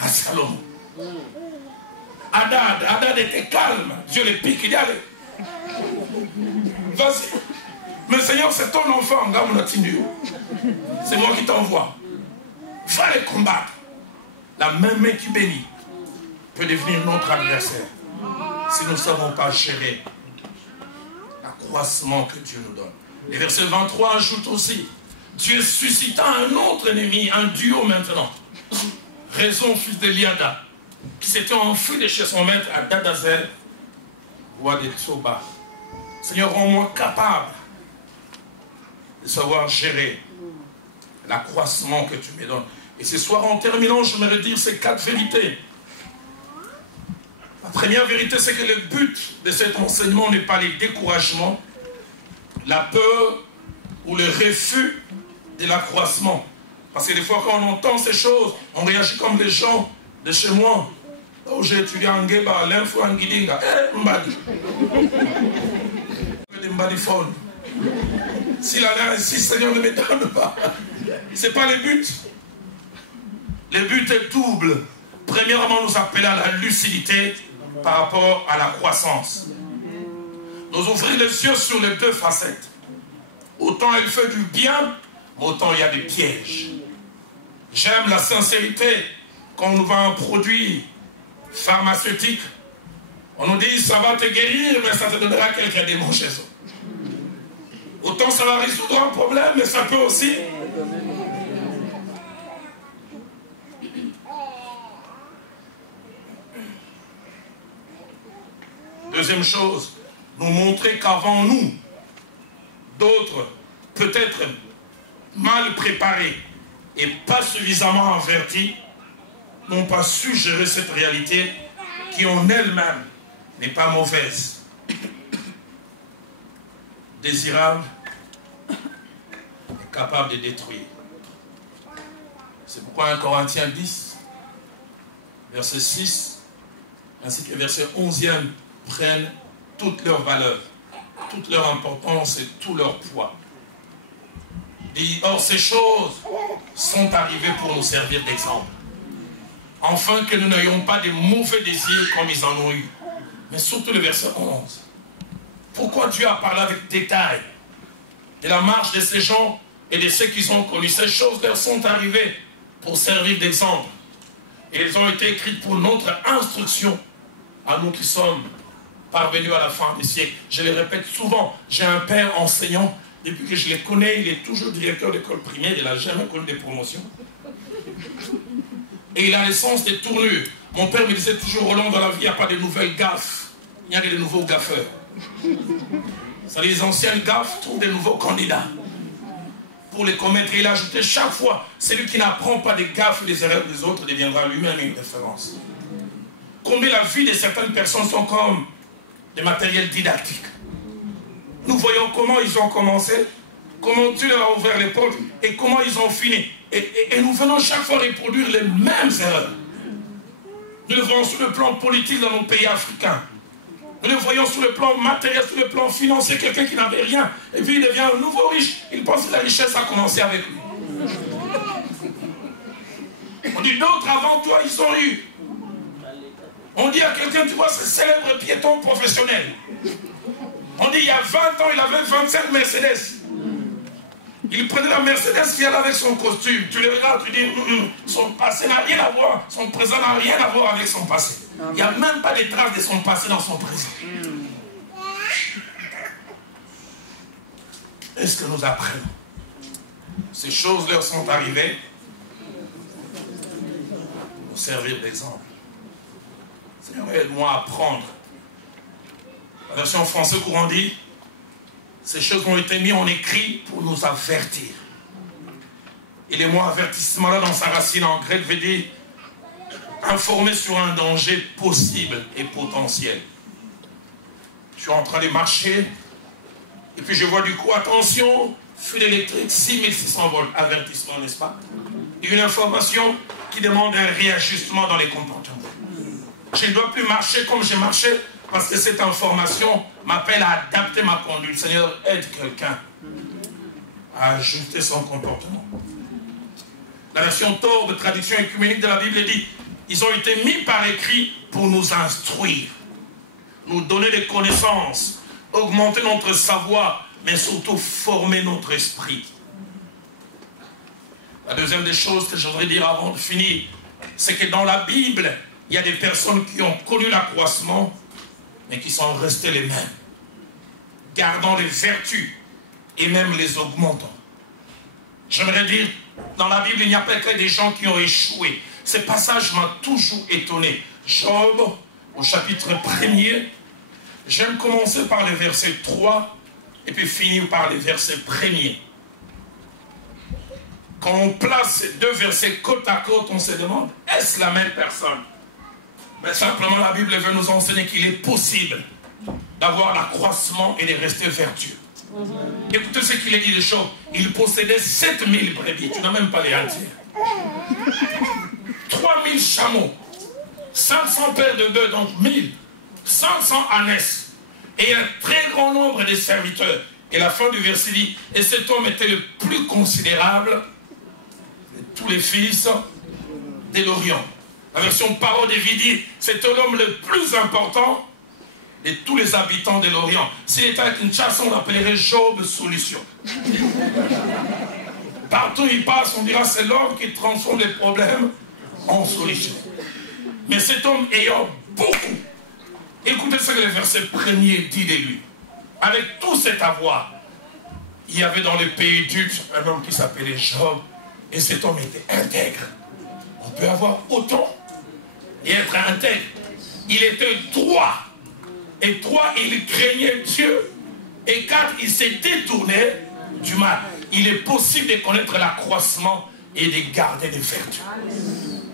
à Salomon. Hadad était calme. Dieu le pique, il dit allez. Vas-y. Mais Seigneur, c'est ton enfant, c'est moi qui t'envoie. Va les combattre. La même main qui bénit peut devenir notre adversaire si nous ne savons pas gérer l'accroissement que Dieu nous donne. Les versets 23 ajoutent aussi, Dieu suscita un autre ennemi, un duo maintenant. Raison, fils d'Eliada, qui s'était enfui de chez son maître à Dadazel, roi de Tsoba. Seigneur, rends-moi capable de savoir gérer l'accroissement que tu me donnes. Et ce soir, en terminant, je voudrais dire ces 4 vérités. La première vérité, c'est que le but de cet enseignement n'est pas le découragement, la peur ou le refus de l'accroissement. Parce que des fois, quand on entend ces choses, on réagit comme les gens de chez moi. Oh, j'ai étudié en Ngeba, l'info en Guidinga. Eh, Mbadi. Mbadiphone. Si Seigneur ne me donne pas, ce n'est pas le but. Le but est double. Premièrement, nous appeler à la lucidité par rapport à la croissance. Nous ouvrir les yeux sur les 2 facettes. Autant elle fait du bien, mais autant il y a des pièges. J'aime la sincérité quand on nous vend un produit pharmaceutique. On nous dit ça va te guérir, mais ça te donnera quelques démons chez eux. Autant ça va résoudre un problème, mais ça peut aussi. Deuxième chose, nous montrer qu'avant nous, d'autres, peut-être mal préparés et pas suffisamment avertis, n'ont pas su gérer cette réalité qui en elle-même n'est pas mauvaise, désirable et capable de détruire. C'est pourquoi 1 Corinthiens 10, verset 6, ainsi que verset 11e, prennent toute leur valeur, toute leur importance et tout leur poids. Dit, or ces choses sont arrivées pour nous servir d'exemple, afin que nous n'ayons pas de mauvais désirs comme ils en ont eu. Mais surtout le verset 11. Pourquoi Dieu a parlé avec détail de la marche de ces gens et de ceux qui ont connu? Ces choses leur sont arrivées pour servir d'exemple. Et elles ont été écrites pour notre instruction, à nous qui sommes parvenus à la fin des siècles. Je le répète souvent, j'ai un père enseignant, depuis que je le connais, il est toujours directeur d'école primaire, il n'a jamais connu des promotions. Et il a le sens des tournures. Mon père me disait toujours, Roland, dans la vie, il n'y a pas de nouvelles gaffes, il n'y a que de nouveaux gaffeurs. C'est-à-dire les anciennes gaffes trouvent de nouveaux candidats pour les commettre. Et il a ajouté chaque fois, celui qui n'apprend pas des gaffes et des erreurs des autres deviendra lui-même une référence. Combien la vie de certaines personnes sont comme des matériels didactiques. Nous voyons comment ils ont commencé, comment Dieu leur a ouvert les portes et comment ils ont fini. Et nous venons chaque fois reproduire les mêmes erreurs. Nous le voyons sur le plan politique dans nos pays africains. Nous le voyons sur le plan matériel, sur le plan financier, quelqu'un qui n'avait rien, et puis il devient un nouveau riche. Il pense que la richesse a commencé avec lui. On dit d'autres avant toi, ils ont eu. On dit à quelqu'un, tu vois, ce célèbre piéton professionnel. On dit il y a 20 ans, il avait 25 Mercedes. Il prenait la Mercedes qui allait avec son costume. Tu le regardes, tu dis, son passé n'a rien à voir, son présent n'a rien à voir avec son passé. Il n'y a même pas de traces de son passé dans son présent. Est-ce que nous apprenons? Ces choses leur sont arrivées pour nous servir d'exemple. Seigneur, aide-moi à apprendre. La version française courant dit, ces choses ont été mises en écrit pour nous avertir. Et le mot avertissement là dans sa racine en grec veut dire informer sur un danger possible et potentiel. Je suis en train de marcher et puis je vois du coup, attention, fil électrique, 6600 volts, avertissement, n'est-ce pas? Et une information qui demande un réajustement dans les comportements. Je ne dois plus marcher comme j'ai marché parce que cette information m'appelle à adapter ma conduite. Seigneur, aide quelqu'un à ajuster son comportement. La version Torah de traduction écuménique de la Bible dit, ils ont été mis par écrit pour nous instruire, nous donner des connaissances, augmenter notre savoir, mais surtout former notre esprit. La deuxième des choses que je voudrais dire avant de finir, c'est que dans la Bible, il y a des personnes qui ont connu l'accroissement, mais qui sont restées les mêmes, gardant les vertus et même les augmentant. J'aimerais dire, dans la Bible, il n'y a pas que des gens qui ont échoué. Ce passage m'a toujours étonné. Job, au chapitre 1er, j'aime commencer par le verset 3 et puis finir par le verset 1er. Quand on place ces deux versets côte à côte, on se demande, est-ce la même personne? Mais simplement, la Bible veut nous enseigner qu'il est possible d'avoir l'accroissement et de rester vertueux. Écoutez ce qu'il est dit de Job. Il possédait 7000 brebis, tu n'as même pas les entières. 3000 chameaux, 500 paires de bœufs, donc 1000, 500 ânesses, et un très grand nombre de serviteurs. Et la fin du verset dit, et cet homme était le plus considérable de tous les fils de l'Orient. La version parole de vie dit, c'est l'homme le plus important de tous les habitants de l'Orient. S'il était avec une chasse, on l'appellerait Job Solution. Partout où il passe, on dira c'est l'homme qui transforme les problèmes en solution. Mais cet homme ayant beaucoup, écoutez ce que le verset 1er dit de lui. Avec tout cet avoir, il y avait dans le pays d'Uz un homme qui s'appelait Job, et cet homme était intègre. On peut avoir autant et être intègre. Il était droit. Et 3, il craignait Dieu. Et 4, il s'est détourné du mal. Il est possible de connaître l'accroissement et de garder les vertus.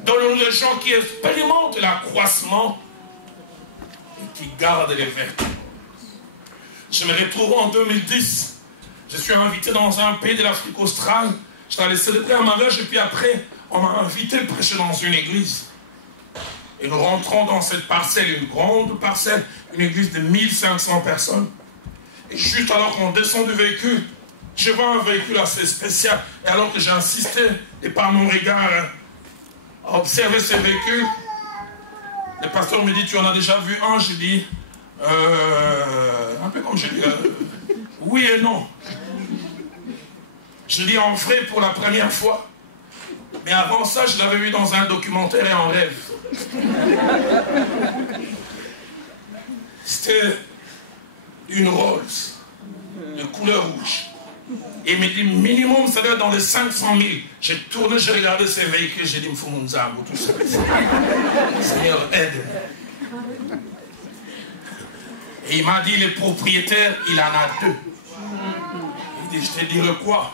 Donnons-nous les gens qui expérimentent l'accroissement et qui gardent les vertus. Je me retrouve en 2010. Je suis invité dans un pays de l'Afrique australe. Je suis allé célébrer un mariage et puis après, on m'a invité à prêcher dans une église. Et nous rentrons dans cette parcelle, une grande parcelle, une église de 1500 personnes. Et juste alors qu'on descend du véhicule, je vois un véhicule assez spécial. Et alors que j'ai insisté, et par mon regard, à observer ce véhicule, le pasteur me dit, tu en as déjà vu un? Je dis, un peu comme je dis, oui et non. Je dis en vrai pour la première fois. Mais avant ça, je l'avais vu dans un documentaire et en rêve. C'était une Rolls de couleur rouge. Et il me dit, minimum, ça doit être dans les 500 000. J'ai tourné, j'ai regardé ces véhicules, j'ai dit, il faut mon zambo, tout ça. Seigneur, aide. Et il m'a dit, les propriétaires, il en a 2. Il dit, je te dirai quoi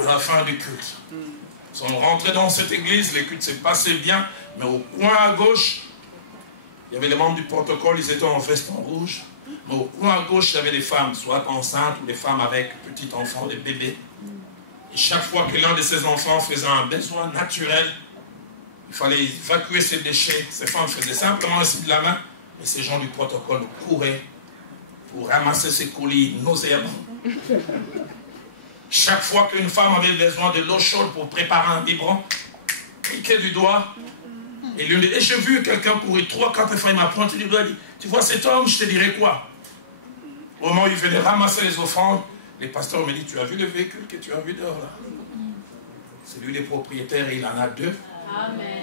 à la fin du culte. Ils sont rentrés dans cette église, le culte s'est passé bien, mais au coin à gauche, il y avait les membres du protocole, ils étaient en veste en rouge. Mais au coin à gauche, il y avait des femmes, soit enceintes ou des femmes avec petits enfants, des bébés. Et chaque fois que l'un de ces enfants faisait un besoin naturel, il fallait évacuer ses déchets. Ces femmes faisaient simplement le signe de la main, et ces gens du protocole couraient pour ramasser ces colis nauséabonds. Chaque fois qu'une femme avait besoin de l'eau chaude pour préparer un biberon, cliquait du doigt. Et j'ai vu quelqu'un courir 3-4 fois, il m'a pointé du doigt, il dit, tu vois cet homme, je te dirais quoi? Au moment où il venait ramasser les offrandes, les pasteurs me disent, tu as vu le véhicule que tu as vu dehors là? C'est lui le propriétaire, il en a 2.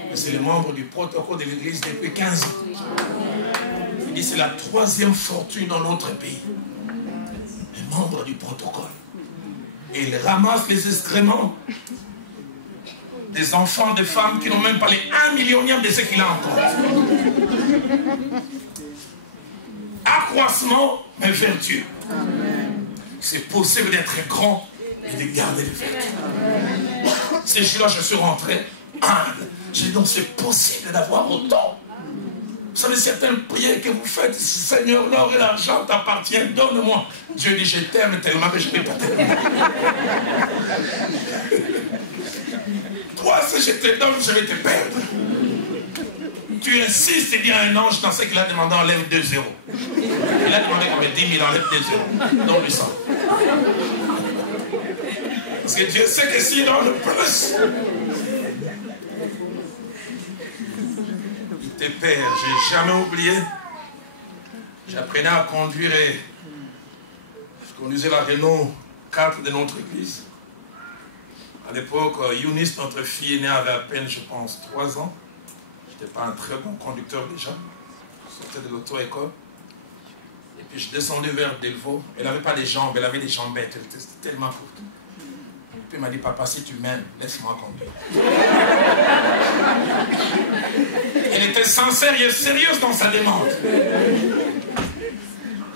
Mais c'est le membre du protocole de l'église depuis 15 ans. Il dit, c'est la 3e fortune dans notre pays. Le membre du protocole. Et il ramasse les excréments des enfants, des femmes qui n'ont même pas les 1 millionième de ce qu'il a encore. Accroissement, mais vertueux. C'est possible d'être grand et de garder les vertus. Ces jours-là, je suis rentré humble. J'ai dit, donc c'est possible d'avoir autant. Vous savez, certaines prières que vous faites, Seigneur, l'or et l'argent t'appartiennent, donne-moi. Dieu dit, je t'aime tellement que je ne vais pas t'aimer. Toi, si je te donne, je vais te perdre. Tu insistes et dis à un ange, dans ce qu'il a demandé, enlève 2 zéros. Il a demandé qu'on met 10 000, enlève 2 zéros. Donne-lui 100. Parce que Dieu sait que s'il donne plus, il te perd. Je n'ai jamais oublié. J'apprenais à conduire et je conduisais la Renault 4 de notre église. À l'époque, Younis, notre fille aînée, avait à peine, je pense, 3 ans. Je n'étais pas un très bon conducteur déjà. Je sortais de l'auto-école. Et puis je descendais vers Delvaux. Elle n'avait pas des jambes, elle avait des jambettes. Elle était tellement courte. Et puis elle m'a dit, papa, si tu m'aimes, laisse-moi conduire. Elle était sincère et sérieuse dans sa demande.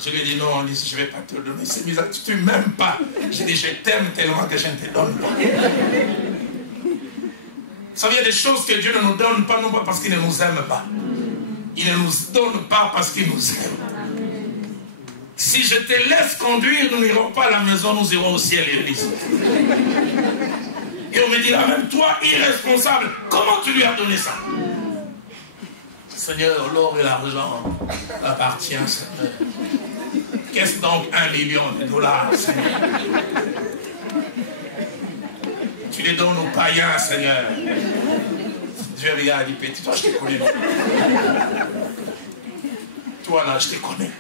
Je lui ai dit, non, Lise, je ne vais pas te donner ces mises. Tu ne m'aimes pas. J'ai dit, je t'aime tellement que je ne te donne pas. Vous savez, il y a des choses que Dieu ne nous donne pas, non pas parce qu'il ne nous aime pas. Il ne nous donne pas parce qu'il nous aime. Si je te laisse conduire, nous n'irons pas à la maison, nous irons au ciel, Élise. Et on me dira, même toi, irresponsable, comment tu lui as donné ça? Seigneur, l'or et l'argent appartiennent, Seigneur. Qu'est-ce donc 1 million de dollars, Seigneur? Tu les donnes aux païens, Seigneur. Dieu regarde, il dit, petit, toi je te connais. Toi là, je te connais.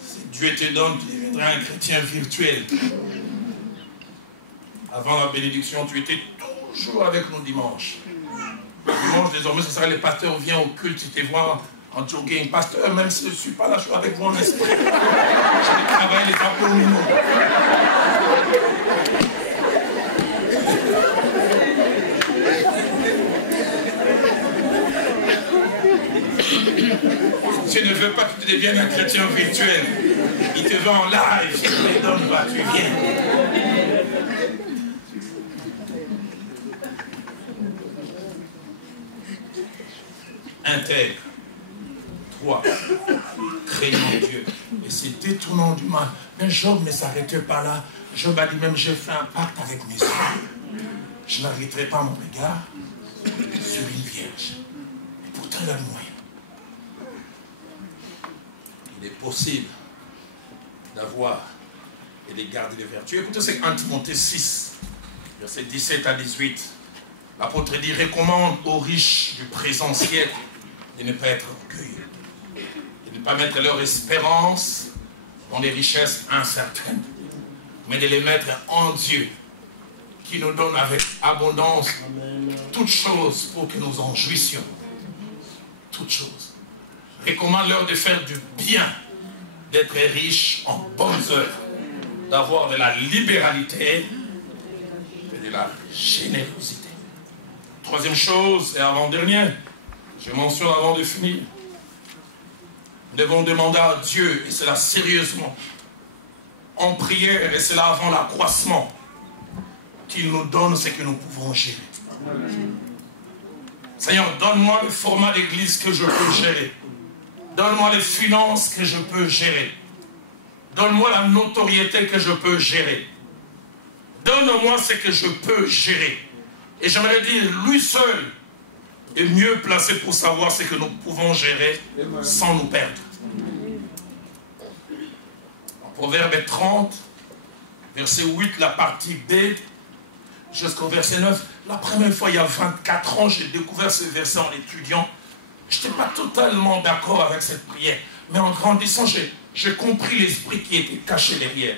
Si Dieu te donne, tu deviendras un chrétien virtuel. Avant la bénédiction, tu étais toujours avec nous dimanche. Dimanche, désormais, ce sera les pasteurs viennent au culte, tu te vois en jogging. Pasteur, même si je ne suis pas là, je suis avec vous en esprit. Je travaille les abdominaux. Tu ne veux pas que tu deviennes un chrétien virtuel. Il te veut en live. Il te donne pas, tu viens. Intègre. 3. Craignant Dieu. Et c'est détournant du mal. Mais Job ne s'arrêtait pas là. Job a dit même, j'ai fait un pacte avec mes yeux. Je n'arrêterai pas mon regard sur une vierge. Et pourtant, il a le moyen. Il est possible d'avoir et de garder les vertus. Écoutez, c'est 1 Timothée 6, versets 17 à 18. L'apôtre dit, recommande aux riches du présent siècle de ne pas être orgueilleux, de ne pas mettre leur espérance dans des richesses incertaines, mais de les mettre en Dieu, qui nous donne avec abondance toutes choses pour que nous en jouissions. Toutes choses. Recommande-leur de faire du bien, d'être riches en bonnes œuvres, d'avoir de la libéralité et de la générosité. Troisième chose, et avant-dernière, je mentionne avant de finir, nous devons demander à Dieu, et c'est là sérieusement, en prière, et c'est là avant l'accroissement, qu'il nous donne ce que nous pouvons gérer. Seigneur, donne-moi le format d'église que je peux gérer. Donne-moi les finances que je peux gérer. Donne-moi la notoriété que je peux gérer. Donne-moi ce que je peux gérer. Et j'aimerais dire, lui seul est mieux placé pour savoir ce que nous pouvons gérer sans nous perdre. En Proverbe 30, verset 8, la partie B, jusqu'au verset 9. La première fois, il y a 24 ans, j'ai découvert ce verset en l'étudiant. Je n'étais pas totalement d'accord avec cette prière. Mais en grandissant, j'ai compris l'esprit qui était caché derrière.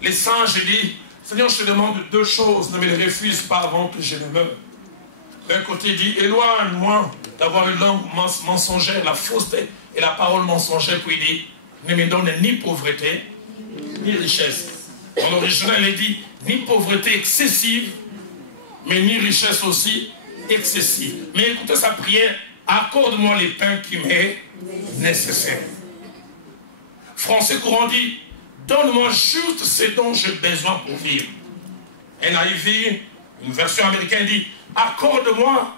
Les saints, j'ai dit, Seigneur, je te demande deux choses, ne me les refuse pas avant que je ne meure. D'un côté, il dit, éloigne-moi d'avoir une langue mensongère, la fausseté et la parole mensongère. Puis il dit, ne me donne ni pauvreté, ni richesse. Dans l'original, il dit, ni pauvreté excessive, mais ni richesse aussi excessive. Mais écoutez sa prière, accorde-moi les pains qui m'est nécessaire. Français courant dit, donne-moi juste ce dont j'ai besoin pour vivre. NIV, une version américaine dit, accorde-moi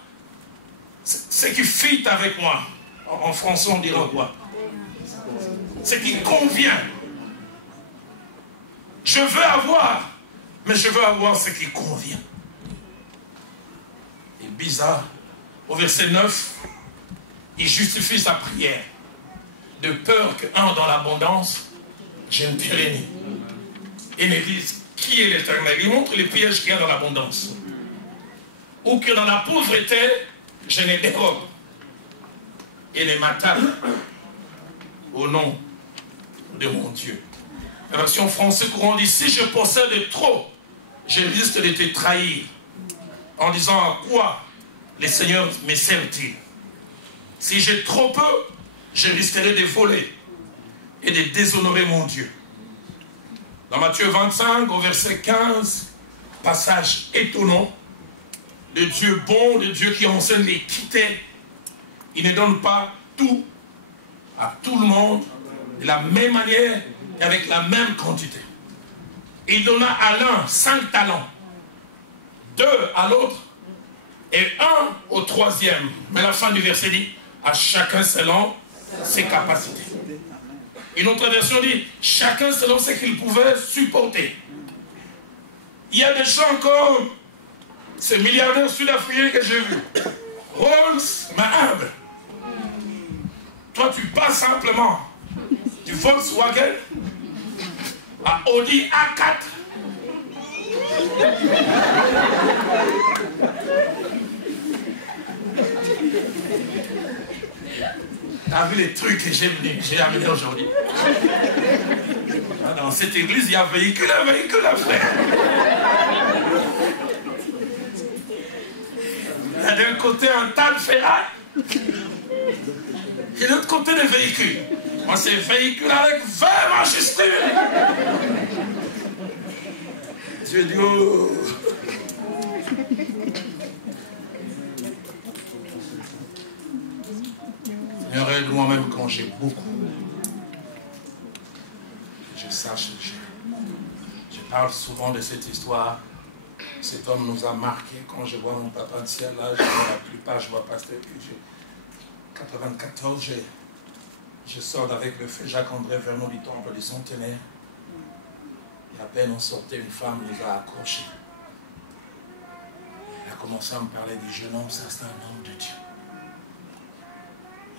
ce qui fit avec moi. En français, on dira quoi? Ce qui convient. Je veux avoir, mais je veux avoir ce qui convient. Et bizarre, au verset 9, il justifie sa prière. De peur que, dans l'abondance, je ne paierai ni. Il me dit, qui est l'Éternel? Il montre les pièges qu'il y a dans l'abondance. Ou que dans la pauvreté, je ne dérobe. Et ne m'attaque au nom de mon Dieu. La version française courant dit, si je possède trop, je risque de te trahir. En disant, à quoi le Seigneur me sert-il? Si j'ai trop peu, je risquerai de voler et de déshonorer mon Dieu. Dans Matthieu 25, au verset 15, passage étonnant, de Dieu bon, de Dieu qui enseigne l'équité. Il ne donne pas tout à tout le monde de la même manière et avec la même quantité. Il donna à l'un 5 talents, 2 à l'autre et 1 au troisième. Mais la fin du verset dit, à chacun selon ses capacités. Une autre version dit, chacun selon ce qu'il pouvait supporter. Il y a des gens comme ce milliardaire sud-africain que j'ai vu, Rolls, mais humble. Toi, tu passes simplement du Volkswagen à Audi A4. T'as vu les trucs que j'ai amenés aujourd'hui? Dans cette église, il y a véhicule à faire. Il y a d'un côté un tas de ferraille et de l'autre côté des véhicules. Moi, c'est véhicule avec 20 majuscules. Dieu dit, oh. Seigneur, aide-moi même quand j'ai beaucoup. Je sache, je parle souvent de cette histoire. Cet homme nous a marqué. Quand je vois mon papa de ciel, là, je vois la plupart, je vois Pasteur Puget. 94, je sors avec le frère Jacques-André Vernon du temple du centenaire. Et à peine on sortait, une femme nous a accrochés. Elle a commencé à me parler du jeune homme, ça c'est un homme de Dieu.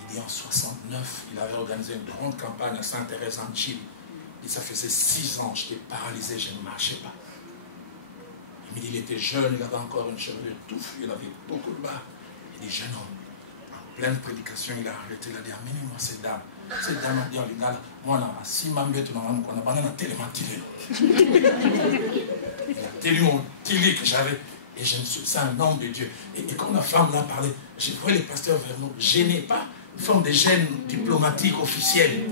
Il dit en 69, il avait organisé une grande campagne à Sainte-Thérèse en Chine. Et ça faisait 6 ans, j'étais paralysé, je ne marchais pas. Il me dit, il était jeune, il avait encore une chevelure touffue, il avait beaucoup de barbe. Il dit, jeune homme, en pleine prédication, il a arrêté, il a dit, amenez-moi cette dame. Cette dame a dit, en l'égal, moi, si je suis en train de télématiner. Il a tenu mon télé que j'avais. Et je me suis dit, c'est un homme de Dieu. Et quand la femme l'a parlé, j'ai trouvé les pasteurs vers nous. Gênez pas, une forme de gêne diplomatique officielle.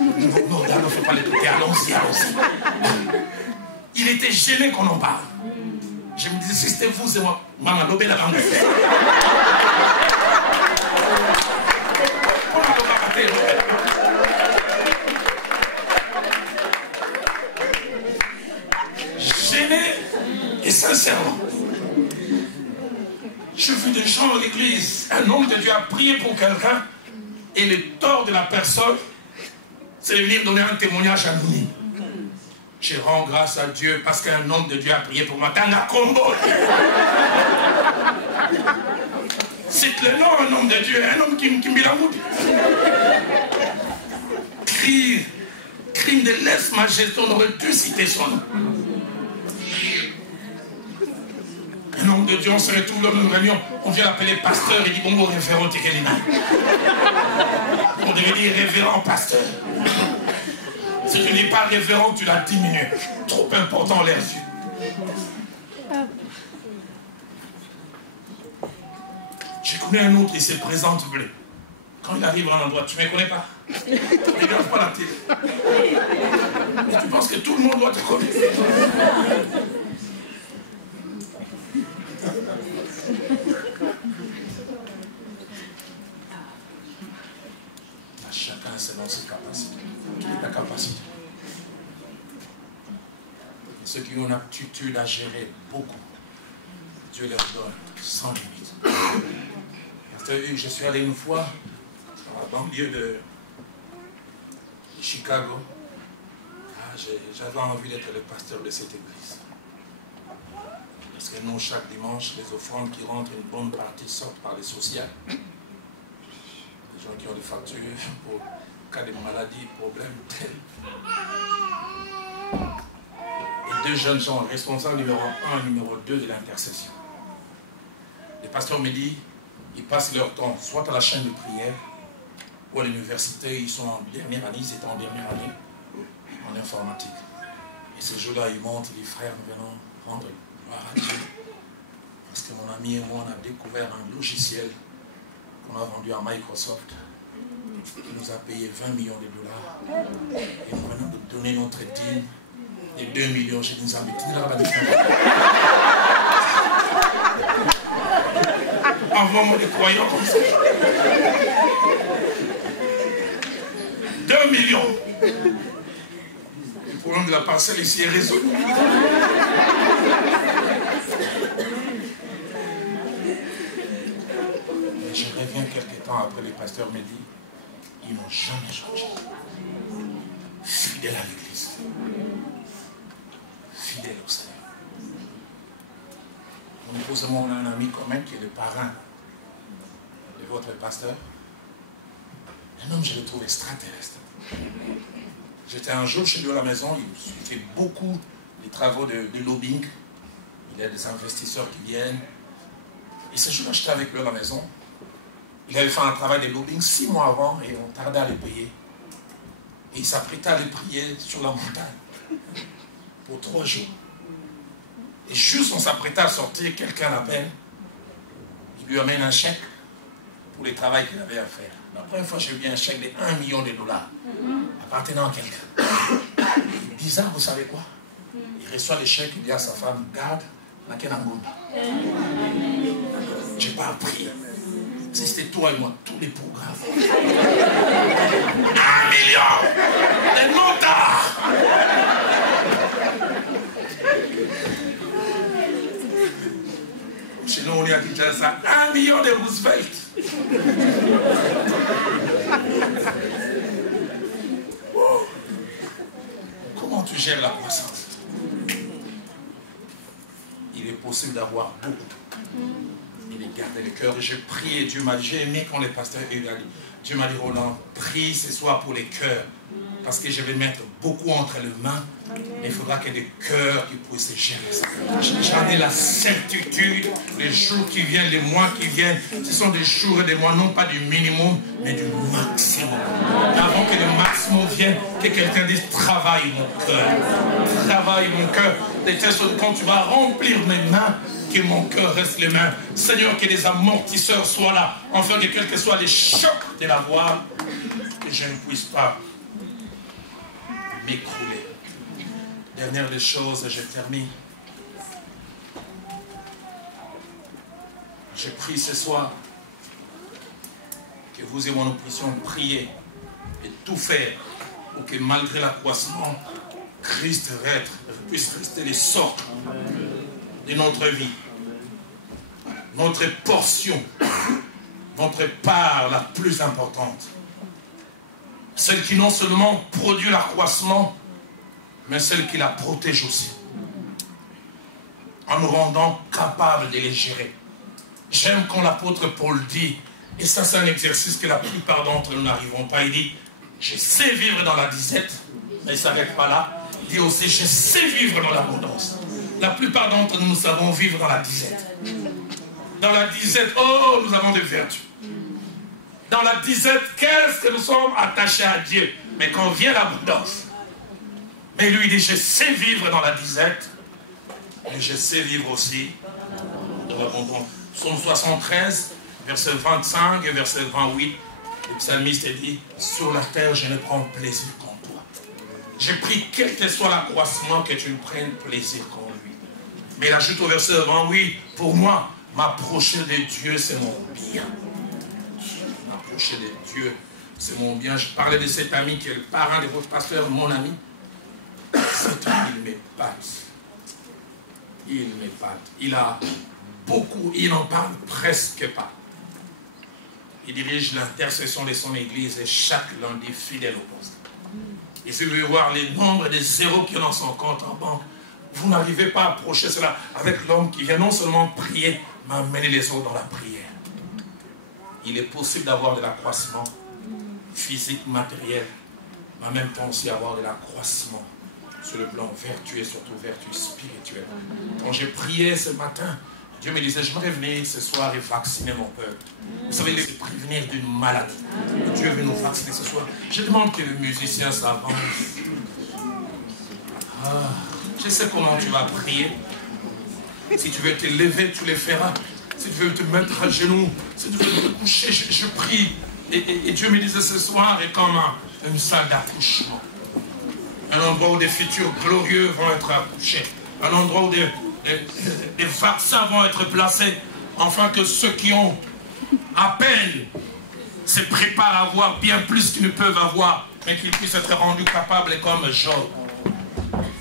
Non, là, il ne faut pas les traiter. Allons-y, allons-y. Il était gêné qu'on en parle. Je me disais, si c'était vous, c'est moi. Maman, l'obé la bande. Gêné et sincèrement. Je vu des gens à l'église, un homme de Dieu a prié pour quelqu'un et le tort de la personne, c'est de venir donner un témoignage à nous. Je rends grâce à Dieu parce qu'un homme de Dieu a prié pour moi. Tanga Combo. Cite le nom, un homme de Dieu, un homme qui me bilangoute. Crime de lèse-majesté, on aurait dû citer son nom. Un homme de Dieu, on se retrouve dans une réunion, on vient l'appeler pasteur, il dit bon, révérend Tikelina. On devait dire révérend pasteur. Si tu n'es pas révérend, tu l'as diminué. Trop important l'air yeux. J'ai connu un autre, il se présente bleu. Quand il arrive à un endroit, tu ne me connais pas. Tu ne regardes pas la télé. Mais tu penses que tout le monde doit te connaître. Chacun selon ses capacités. La capacité. Ceux qui ont l'aptitude à gérer beaucoup, Dieu leur donne sans limite. Je suis allé une fois dans la banlieue de Chicago. J'avais envie d'être le pasteur de cette église. Parce que nous, chaque dimanche, les offrandes qui rentrent, une bonne partie sortent par les sociales. Les gens qui ont des factures pour cas de maladie, problèmes tels. Et deux jeunes sont responsables numéro 1 et numéro 2 de l'intercession. Les pasteurs me disent, ils passent leur temps soit à la chaîne de prière ou à l'université, ils sont en dernière année, ils étaient en dernière année en informatique. Et ce jour-là, ils montent, les frères, nous venons rendre gloire à Dieu. Parce que mon ami et moi, on a découvert un logiciel qu'on a vendu à Microsoft, qui nous a payé 20 millions de dollars. Et nous venons de donner notre dîme de 2 millions. Je nous ai mis là-bas. Envoie-moi des croyants comme ça. 2 millions. Le problème de la parcelle ici est résolu. Je reviens quelques temps après, les pasteurs me disent, ils n'ont jamais changé. Fidèles à l'église. Fidèles au Seigneur. Nous posons on a un ami commun qui est le parrain de votre pasteur. Un homme, je le trouve extraterrestre. J'étais un jour chez lui à la maison, il fait beaucoup de travaux de lobbying. Il y a des investisseurs qui viennent. Et ce jour-là, j'étais avec lui à la maison. Il avait fait un travail de lobbying 6 mois avant et on tardait à les payer. Et il s'apprêtait à les prier sur la montagne pour 3 jours. Et juste on s'apprêtait à sortir, quelqu'un l'appelle. Il lui amène un chèque pour le travail qu'il avait à faire. La première fois, j'ai vu un chèque de 1 million de dollars appartenant à quelqu'un. Bizarre, vous savez quoi? Il reçoit le chèque, il dit à sa femme, garde, n'a qu'un angomba. Je n'ai pas appris. Si c'était toi et moi, tous les programmes. 1 million de motards. Chez nous, on est à Kinshasa, 1 million de Roosevelt. Oh. Comment tu gères la croissance? Il est possible d'avoir beaucoup. Il est gardé le cœur. Et j'ai prié, Dieu m'a dit, j'ai aimé quand les pasteurs et Dieu m'a dit, Roland, prie ce soir pour les cœurs. Parce que je vais mettre beaucoup entre les mains Il faudra qu'il y ait des cœurs qui puissent gérer ça. J'en ai la certitude, les jours qui viennent, les mois qui viennent, ce sont des jours et des mois, non pas du minimum, mais du maximum. Avant que le maximum vienne, que quelqu'un dise travaille mon cœur. Travaille mon cœur. Quand tu vas remplir mes mains, que mon cœur reste les mains. Seigneur, que les amortisseurs soient là, afin que quels que soient les chocs de la voie, que je ne puisse pas m'écrouler. Dernière des choses, je termine. Je prie ce soir que vous et moi nous puissions prier et tout faire pour que malgré l'accroissement, Christ puisse rester les sortes de notre vie, notre portion, notre part la plus importante. Celle qui non seulement produit l'accroissement, mais celle qui la protège aussi, en nous rendant capables de les gérer. J'aime quand l'apôtre Paul dit, et ça c'est un exercice que la plupart d'entre nous n'arrivons pas, il dit, je sais vivre dans la disette, mais il ne s'arrête pas là, il dit aussi, je sais vivre dans l'abondance. La plupart d'entre nous, nous savons vivre dans la disette. Dans la disette, oh, nous avons des vertus. Dans la disette, qu'est-ce que nous sommes attachés à Dieu. Mais quand vient l'abondance, mais lui dit, je sais vivre dans la disette, mais je sais vivre aussi dans l'abondance. Psaume 73, verset 25 et verset 28, le psalmiste dit, sur la terre, je ne prends plaisir qu'en toi. Je prie, quel que soit l'accroissement, que tu ne prennes plaisir qu'en lui. Mais il ajoute au verset 28, pour moi, m'approcher de Dieu, c'est mon bien. M'approcher de Dieu, c'est mon bien. Je parlais de cet ami qui est le parrain de votre pasteur, mon ami. Cet ami, il m'épate. Il m'épate. Il a beaucoup, il n'en parle presque pas. Il dirige l'intercession de son église et chaque lundi fidèle au poste. Et si vous voulez voir les nombres de zéros qui ont dans son compte en banque, vous n'arrivez pas à approcher cela avec l'homme qui vient non seulement prier, mais amener les autres dans la prière. Il est possible d'avoir de l'accroissement physique, matériel, mais en même temps aussi avoir de l'accroissement sur le plan vertu et surtout vertu spirituelle. Quand j'ai prié ce matin, Dieu me disait, j'aimerais venir ce soir et vacciner mon peuple. Vous savez, les prévenir d'une maladie. Dieu veut nous vacciner ce soir. Je demande que le musicien s'avance. Je sais comment tu vas prier. Si tu veux te lever, tu le feras. Si tu veux te mettre à genoux, si tu veux te coucher, je prie. Et Dieu me disait ce soir est comme une salle d'accouchement. Un endroit où des futurs glorieux vont être accouchés. Un endroit où des vaccins vont être placés. Afin que ceux qui ont à peine se préparent à avoir bien plus qu'ils ne peuvent avoir. Mais qu'ils puissent être rendus capables comme Job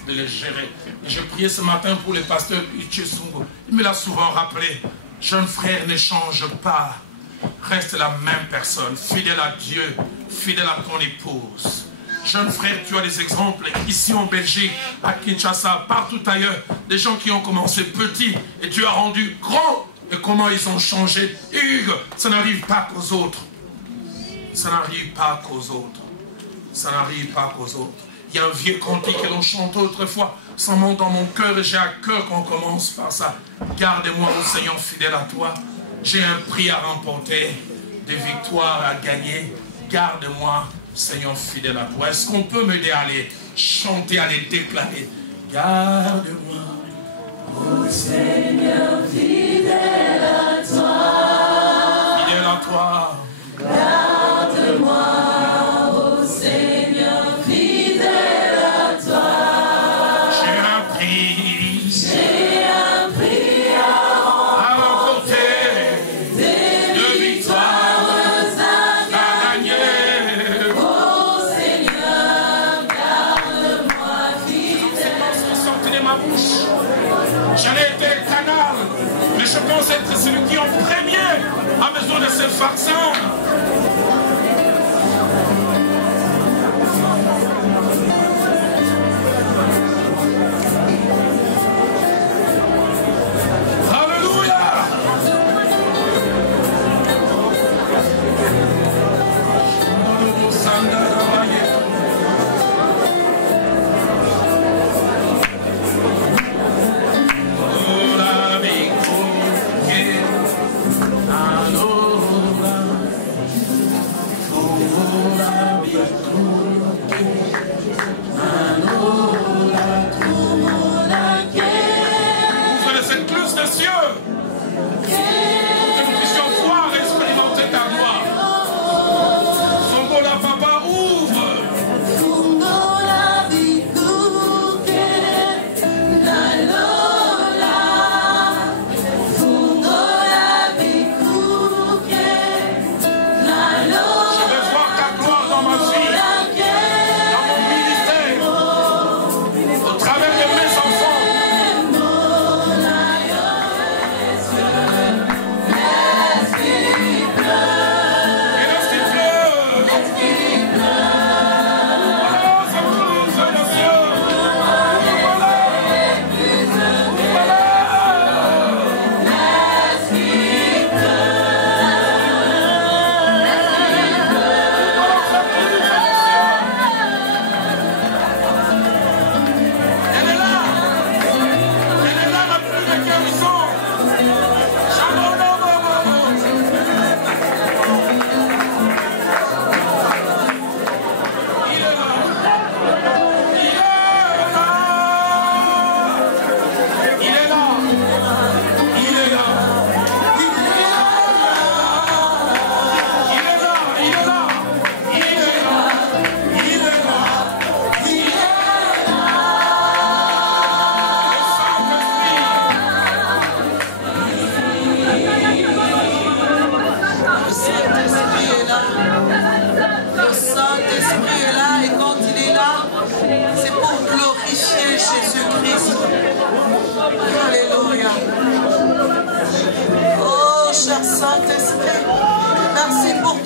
de les gérer. J'ai prié ce matin pour le pasteur Ichisungo. Il me l'a souvent rappelé. Jeune frère, ne change pas. Reste la même personne. Fidèle à Dieu. Fidèle à ton épouse. Jeune frère, tu as des exemples ici en Belgique, à Kinshasa, partout ailleurs. Des gens qui ont commencé petits et Dieu a rendu grand. Et comment ils ont changé. Hugues, ça n'arrive pas qu'aux autres. Ça n'arrive pas qu'aux autres. Ça n'arrive pas qu'aux autres. Il y a un vieux cantique que l'on chantait autrefois. Ça monte dans mon cœur et j'ai à cœur qu'on commence par ça. Garde-moi, ô Seigneur, fidèle à toi. J'ai un prix à remporter, des victoires à gagner. Garde-moi, Seigneur, fidèle à toi. Est-ce qu'on peut m'aider à aller chanter, à les déclarer? Garde-moi, ô Seigneur, fidèle à toi. Fidèle à toi. Garde-moi, ô Seigneur, fidèle à toi. J'ai un prix à remporter, de victoires à gagner. Ô Seigneur, garde-moi fidèle. C'est sorti de ma bouche. J'en ai été le canal, mais je pense être celui qui en premier a besoin de ce vaccin.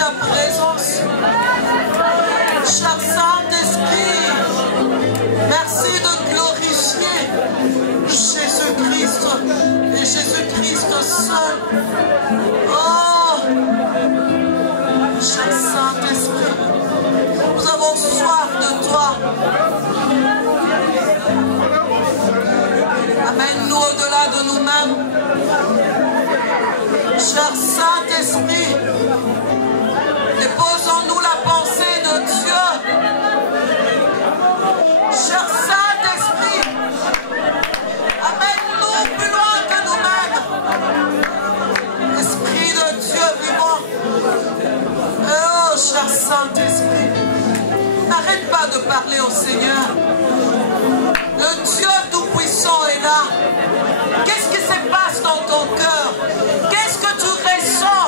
ta présence. Cher Saint-Esprit, merci de glorifier Jésus-Christ et Jésus-Christ seul. Oh, cher Saint-Esprit, nous avons soif de toi. Amène-nous au-delà de nous-mêmes. Cher Saint-Esprit, déposons-nous la pensée de Dieu. Cher Saint-Esprit, amène-nous plus loin que nous-mêmes. Esprit de Dieu vivant. Oh, cher Saint-Esprit, n'arrête pas de parler au Seigneur. Le Dieu Tout-Puissant est là. Qu'est-ce qui se passe dans ton cœur? Qu'est-ce que tu ressens?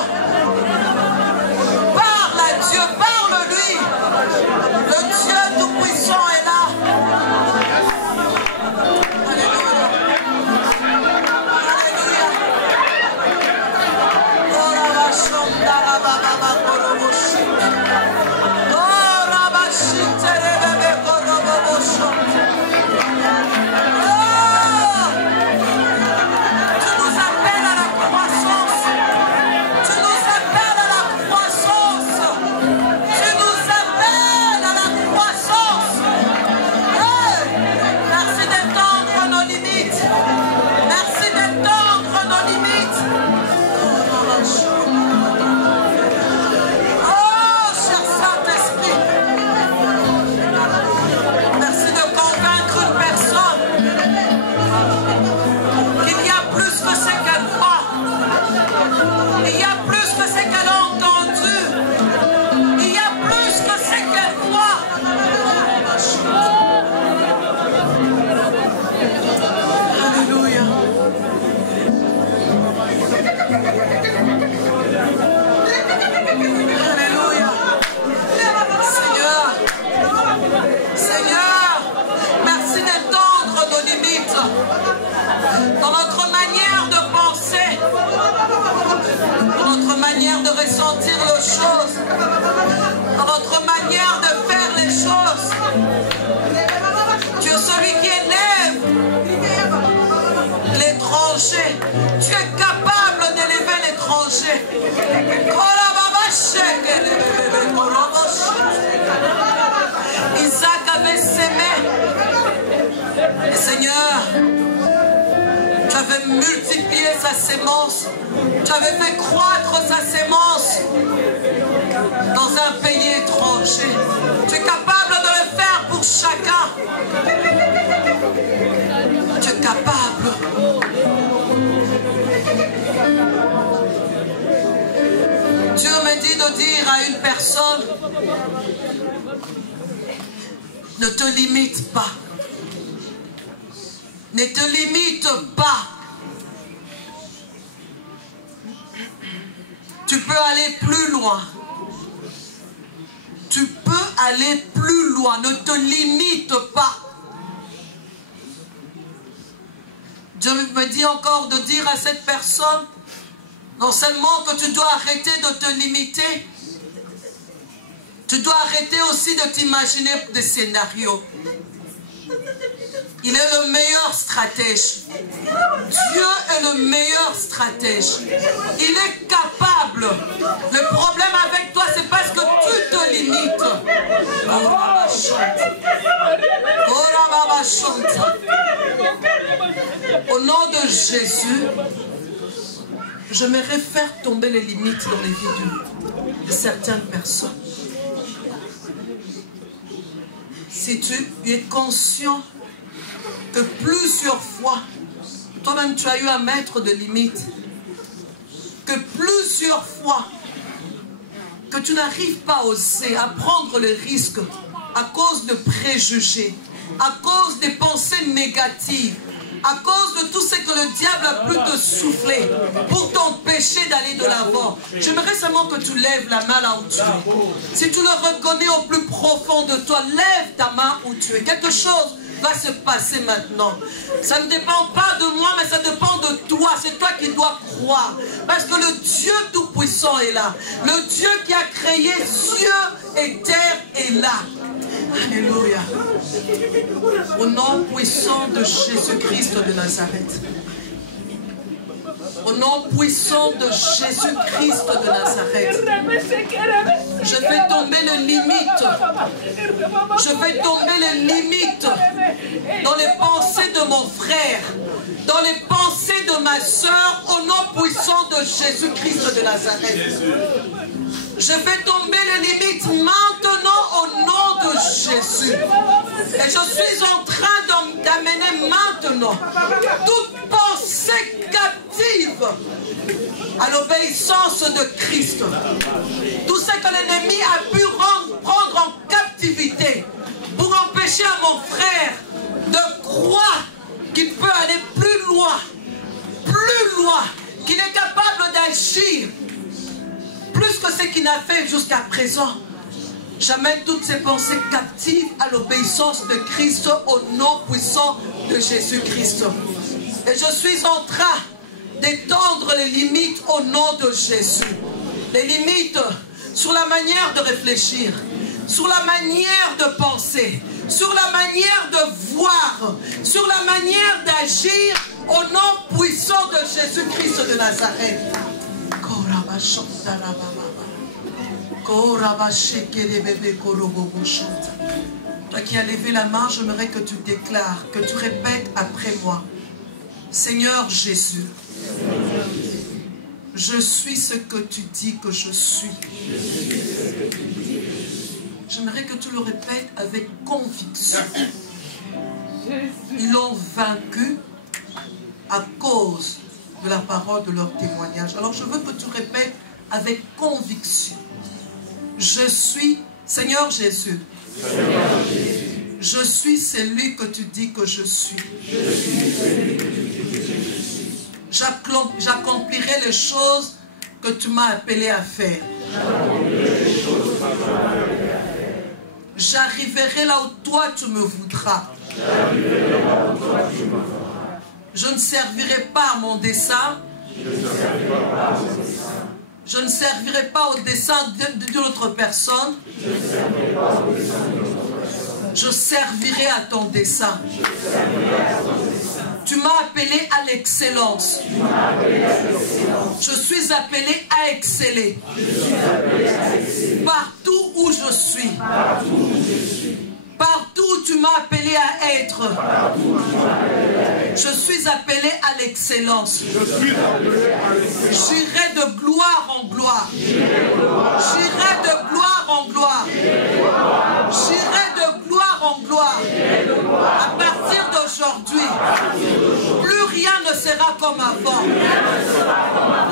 Parle à Dieu, parle-lui. Le Dieu Tout-Puissant est là. Alléluia. Alléluia. Oh, la vachonda, la baba, koroboshi. Oh, la vachite, le bébé, koroboshi. Dans notre manière de penser, dans notre manière de ressentir les choses, dans notre manière de faire les choses. Tu es celui qui élève l'étranger. Tu es capable d'élever l'étranger. Isaac avait sémé. Et Seigneur, tu avais multiplié sa sémence. Tu avais fait croître sa sémence dans un pays étranger. Tu es capable de le faire pour chacun. Tu es capable. Dieu me dit de dire à une personne, ne te limite pas. Ne te limite pas. Tu peux aller plus loin. Tu peux aller plus loin. Ne te limite pas. Dieu me dit encore de dire à cette personne, non seulement que tu dois arrêter de te limiter, tu dois arrêter aussi de t'imaginer des scénarios. Il est le meilleur stratège. Dieu est le meilleur stratège. Il est capable. Le problème avec toi, c'est parce que tu te limites. Au nom de Jésus, j'aimerais faire tomber les limites dans les vies de certaines personnes. Si tu es conscient que plusieurs fois, toi-même tu as eu à mettre des limites, que plusieurs fois, que tu n'arrives pas à oser, à prendre le risque à cause de préjugés, à cause des pensées négatives, à cause de tout ce que le diable a pu te souffler pour t'empêcher d'aller de l'avant. J'aimerais seulement que tu lèves la main là où tu es. Si tu le reconnais au plus profond de toi, lève ta main où tu es. Quelque chose va se passer maintenant. Ça ne dépend pas de moi, mais ça dépend de toi. C'est toi qui dois croire. Parce que le Dieu Tout-Puissant est là. Le Dieu qui a créé cieux et terre est là. Alléluia. Au nom puissant de Jésus-Christ de Nazareth. Au nom puissant de Jésus-Christ de Nazareth. Je fais tomber les limites. Je fais tomber les limites dans les pensées de mon frère, dans les pensées de ma soeur, au nom puissant de Jésus-Christ de Nazareth. Je fais tomber les limites maintenant au nom de Jésus. Et je suis en train d'amener maintenant toute pensée captive à l'obéissance de Christ. Tout ce que l'ennemi a pu prendre en captivité pour empêcher à mon frère de croire qu'il peut aller plus loin, qu'il est capable d'agir plus que ce qu'il a fait jusqu'à présent. J'amène toutes ces pensées captives à l'obéissance de Christ au nom puissant de Jésus-Christ. Et je suis en train d'étendre les limites au nom de Jésus. Les limites sur la manière de réfléchir, sur la manière de penser, sur la manière de voir, sur la manière d'agir au nom puissant de Jésus-Christ de Nazareth. Toi qui as levé la main, j'aimerais que tu déclares, que tu répètes après moi. Seigneur Jésus, je suis ce que tu dis que je suis. J'aimerais que tu le répètes avec conviction. Ils l'ont vaincu à cause de la parole de leur témoignage. Alors je veux que tu répètes avec conviction. Je suis, Seigneur Jésus, je suis celui que tu dis que je suis. J'accomplirai les choses que tu m'as appelé à faire. J'arriverai là où toi tu me voudras. Je ne servirai pas à mon dessein. Je ne servirai pas au dessein d'une autre personne. Je servirai à ton dessein. Tu m'as appelé à l'excellence. Je suis appelé à exceller. Partout où je suis. Partout où tu m'as appelé à être. Je suis appelé à l'excellence. J'irai de gloire en gloire. J'irai de gloire en gloire. J'irai de gloire en gloire. À partir d'aujourd'hui, plus rien ne sera comme avant.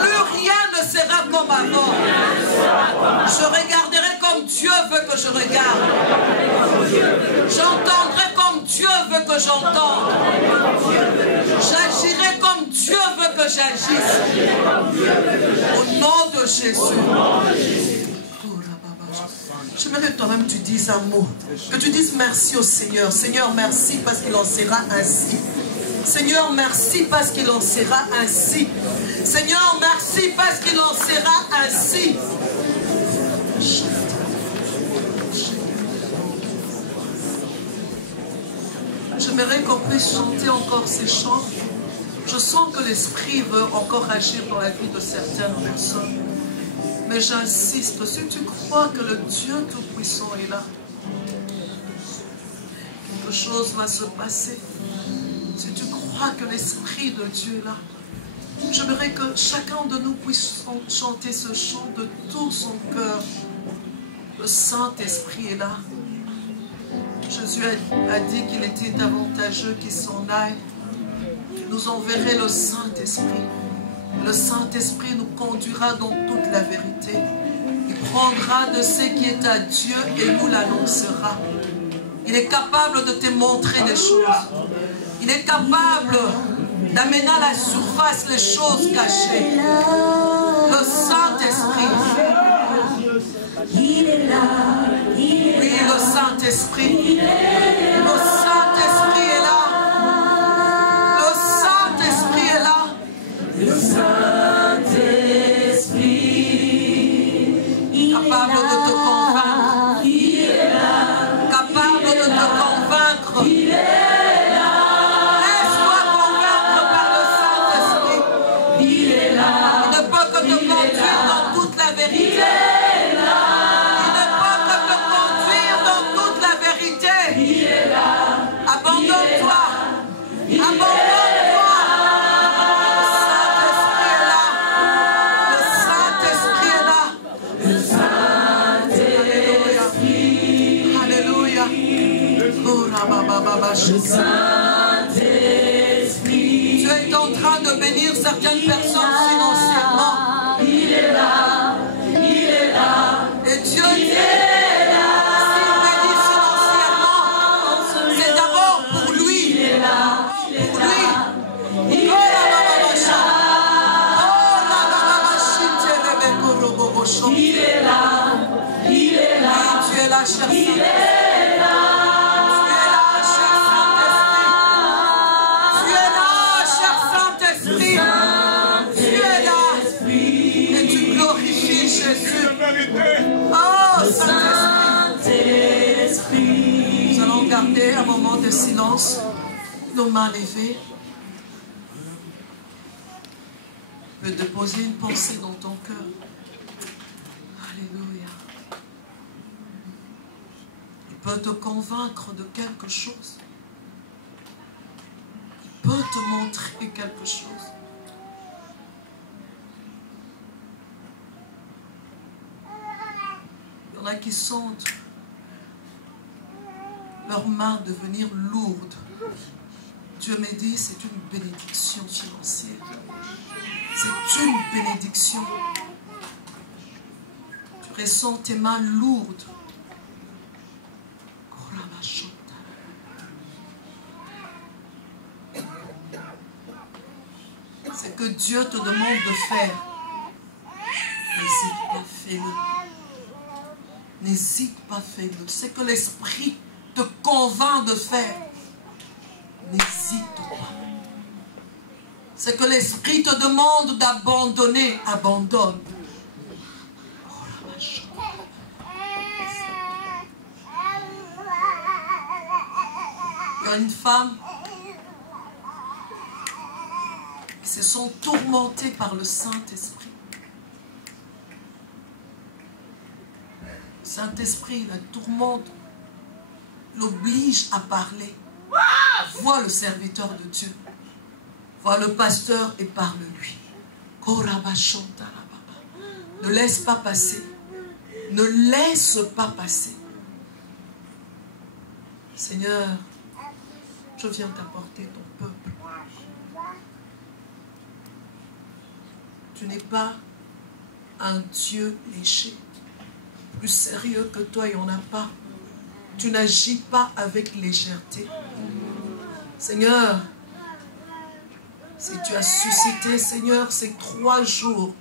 Plus rien ne sera comme avant. Je regarderai comme Dieu veut que je regarde. J'entendrai comme Dieu veut que j'entende. J'agirai comme Dieu veut que j'agisse. Au nom de Jésus. J'aimerais que toi-même tu dises un mot. Que tu dises merci au Seigneur. Seigneur, merci parce qu'il en sera ainsi. Seigneur, merci parce qu'il en sera ainsi. Seigneur, merci parce qu'il en sera ainsi. J'aimerais qu'on puisse chanter encore ces chants. Je sens que l'Esprit veut encore agir dans la vie de certaines personnes. Mais j'insiste, si tu crois que le Dieu Tout-Puissant est là, quelque chose va se passer. Si tu crois que l'Esprit de Dieu est là, j'aimerais que chacun de nous puisse chanter ce chant de tout son cœur. Le Saint-Esprit est là. Jésus a dit qu'il était avantageux qu'il s'en aille, qu'il nous enverrait le Saint-Esprit. Le Saint-Esprit nous conduira dans toute la vérité. Il prendra de ce qui est à Dieu et nous l'annoncera. Il est capable de te montrer des choses. Il est capable d'amener à la surface les choses cachées. Le Saint-Esprit. Il est là. Oui, le Saint-Esprit. Le Saint-Esprit est là. Le Saint-Esprit est là. Il ne peut que te conduire dans toute la vérité. Il ne peut que te conduire dans toute la vérité. Abandonne-toi. Abandonne-toi. Le Saint-Esprit est là. Le Saint-Esprit est là. Alléluia. Tu es en train de bénir certaines personnes financièrement. Il est là. Et Dieu dit, s'il bénit financièrement, c'est d'abord pour lui. Pour lui. Il est là. Tu es là, cher Saint-Esprit. Oh, Saint-Esprit. Nous allons garder un moment de silence, nos mains levées. Tu peux déposer une pensée dans ton cœur. Alléluia. Il peut te convaincre de quelque chose. Il peut te montrer quelque chose. Il y en a qui sentent leurs mains devenir lourdes. Dieu me dit, c'est une bénédiction financière. C'est une bénédiction. Tu ressens tes mains lourdes. C'est que Dieu te demande de faire. N'hésite pas, fais-le. N'hésite pas, fais-le. C'est que l'Esprit te convainc de faire. N'hésite pas. C'est que l'Esprit te demande d'abandonner. Abandonne. Il y a une femme qui se sont tourmentées par le Saint-Esprit. Saint-Esprit la tourmente, l'oblige à parler. Vois le serviteur de Dieu. Vois le pasteur et parle-lui. Ne laisse pas passer. Ne laisse pas passer. Seigneur, je viens t'apporter ton peuple. Tu n'es pas un Dieu léger. Plus sérieux que toi, il n'y en a pas. Tu n'agis pas avec légèreté. Seigneur, si tu as suscité, Seigneur, ces 3 jours,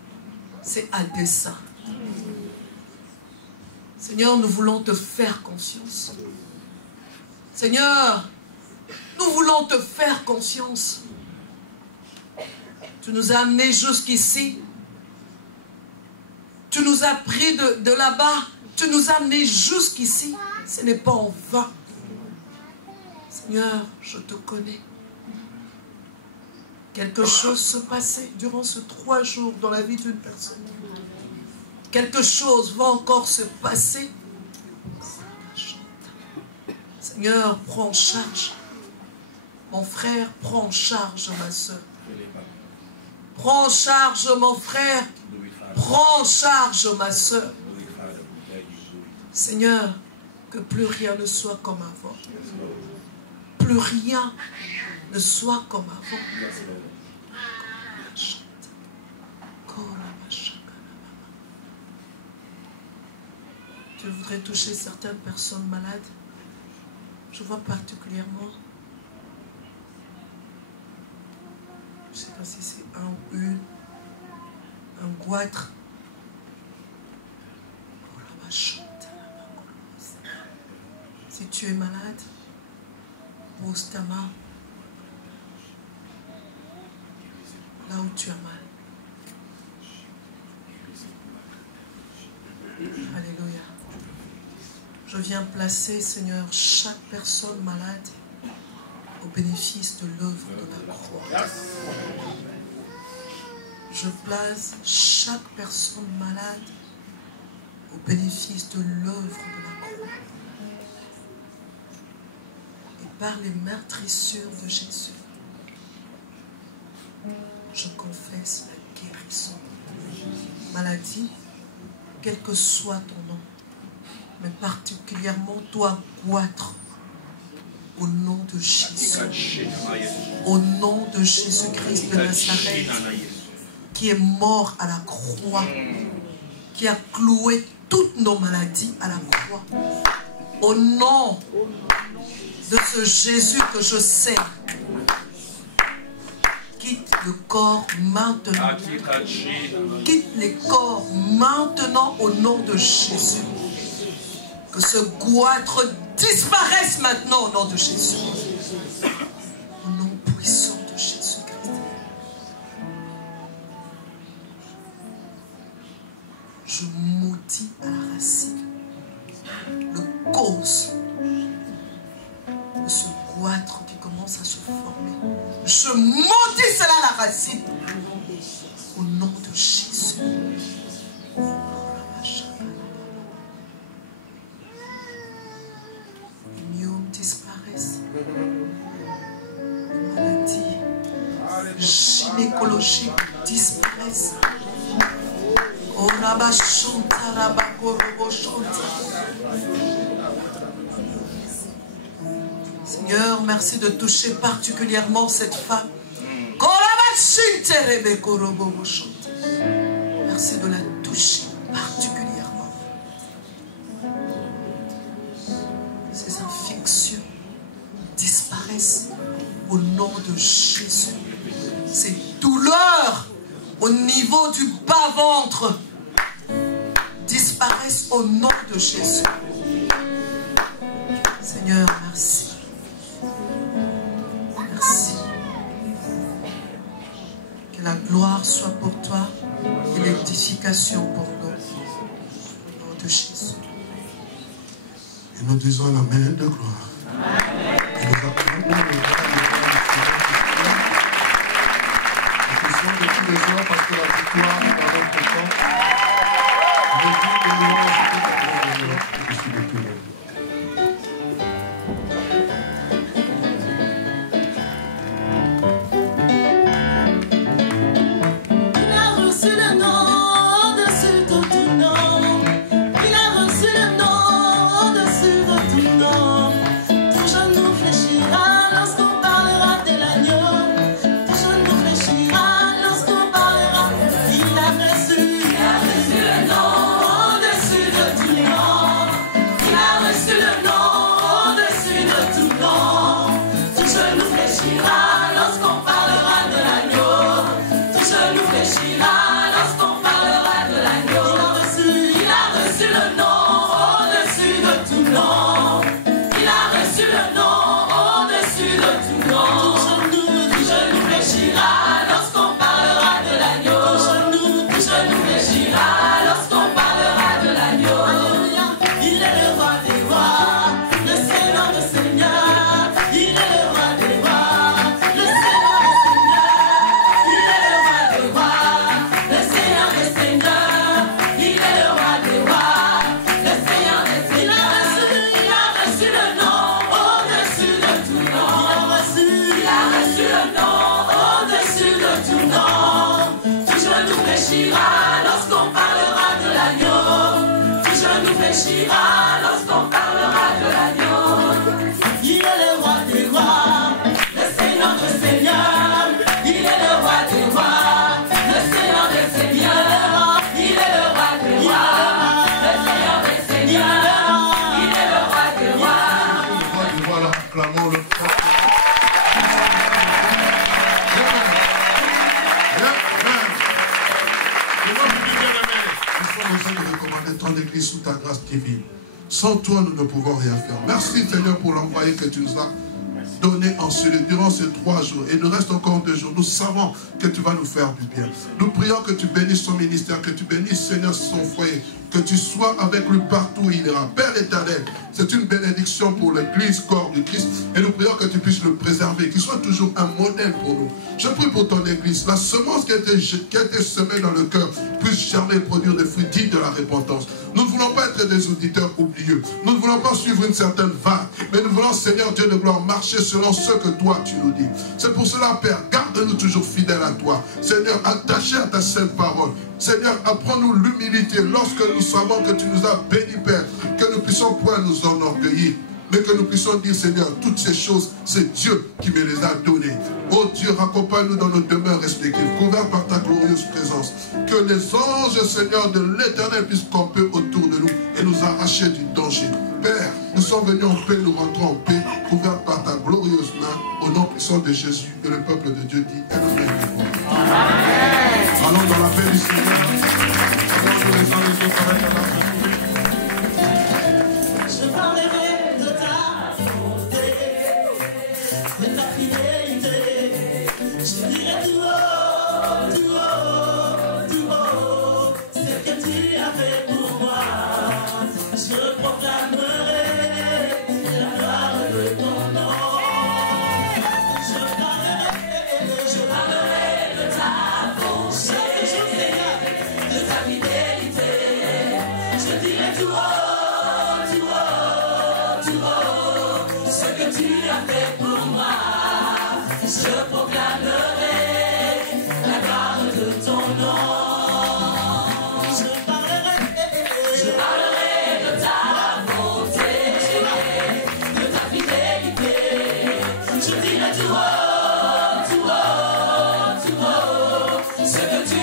c'est à dessein. Seigneur, nous voulons te faire confiance. Seigneur, nous voulons te faire confiance. Tu nous as amenés jusqu'ici. Tu nous as pris de là-bas. Tu nous as amenés jusqu'ici. Ce n'est pas en vain. Seigneur, je te connais. Quelque chose se passait durant ces 3 jours dans la vie d'une personne. Quelque chose va encore se passer. Seigneur, prends en charge. Mon frère, prends en charge ma soeur. Prends en charge mon frère. Prends en charge ma soeur. Seigneur, que plus rien ne soit comme avant. Plus rien ne soit comme avant. Je voudrais toucher certaines personnes malades. Je vois particulièrement, je ne sais pas si c'est un ou une, un goitre. Si tu es malade, pose ta main là où tu as mal. Alléluia. Je viens placer, Seigneur, chaque personne malade au bénéfice de l'œuvre de la croix. Je place chaque personne malade au bénéfice de l'œuvre de la croix. Et par les meurtrissures de Jésus, je confesse la guérison. Maladie, quel que soit ton nom, mais particulièrement toi, goitre, au nom de Jésus. Au nom de Jésus-Christ de Nazareth, qui est mort à la croix, qui a cloué toutes nos maladies à la croix. Au nom de ce Jésus que je sais, quitte le corps maintenant. Quitte les corps maintenant au nom de Jésus. Que ce goitre disparaisse maintenant au nom de Jésus. Au nom puissant de Jésus-Christ. Je maudis à la racine le cause de ce goitre qui commence à se former. Je maudis cela à la racine au nom de Jésus. Les myomes disparaissent. Les maladies gynécologiques disparaissent. Seigneur, merci de toucher particulièrement cette femme. Merci de la toucher particulièrement. Ces infections disparaissent au nom de Jésus. Ces douleurs au niveau du bas-ventre disparaissent au nom de Jésus. Seigneur, merci. Merci. Que la gloire soit pour toi et l'édification pour nous. Au nom de Jésus. Et nous disons l'amen de gloire. Et nous appelons le de tous les jours parce que la victoire est dans notre camp. Le Dieu de louange est dans notre camp. Je suis de tout le monde. Lorsqu'on parlera de l'agneau, il est le roi des rois, le Seigneur des seigneurs, il est le roi des rois, le Seigneur des seigneurs, il est le roi des rois, le Seigneur des seigneurs, il est le roi des rois. Le roi des rois, là, acclamons le propre. De recommander ton église sous ta grâce divine. Sans toi, nous ne pouvons rien faire. Merci Seigneur pour l'envoyé que tu nous as donné en celui durant ces 3 jours. Et il nous reste encore 2 jours. Nous savons que tu vas nous faire du bien. Nous prions que tu bénisses son ministère, que tu bénisses, Seigneur, son foyer, que tu sois avec lui partout où il ira. Père éternel, c'est une bénédiction pour l'Église, corps du Christ. Et nous prions que tu puisses le préserver, qu'il soit toujours un modèle pour nous. Je prie pour ton Église. La semence qui a été semée dans le cœur puisse germer et produire des fruits dignes de la repentance. Nous ne voulons pas être des auditeurs oublieux. Nous ne voulons pas suivre une certaine vague. Mais nous voulons, Seigneur Dieu de gloire, marcher selon ce que toi tu nous dis. C'est pour cela, Père, garde-nous toujours fidèles à toi. Seigneur, attachés à ta sainte parole. Seigneur, apprends-nous l'humilité lorsque nous savons que tu nous as bénis, Père, que nous puissions point nous enorgueillir, mais que nous puissions dire, Seigneur, toutes ces choses, c'est Dieu qui me les a données. Oh Dieu, accompagne-nous dans nos demeures respectives, couverts par ta glorieuse présence. Que les anges, Seigneur, de l'Éternel puissent camper autour de nous et nous arracher du danger. Père, nous sommes venus en paix, nous rentrons en paix, couverts par ta glorieuse main, au nom puissant de Jésus, et le peuple de Dieu dit, Amen. Allons dans la paix du Seigneur. Allons les uns les autres avec la Je parlerai de ta bonté, de ta fidélité. Je dirai tout haut, tout haut, tout haut, ce que tu as fait pour moi. Je proclamerai la gloire de ton nom. Je parlerai de ta bonté, de ta fidélité. Je dirai tout haut, tout haut, tout haut, ce que tu as fait pour moi. Je proclamerai la gloire de ton nom. Je parlerai de ta bonté, de ta fidélité. Je dirai tout haut, tout haut, tout haut, ce que tu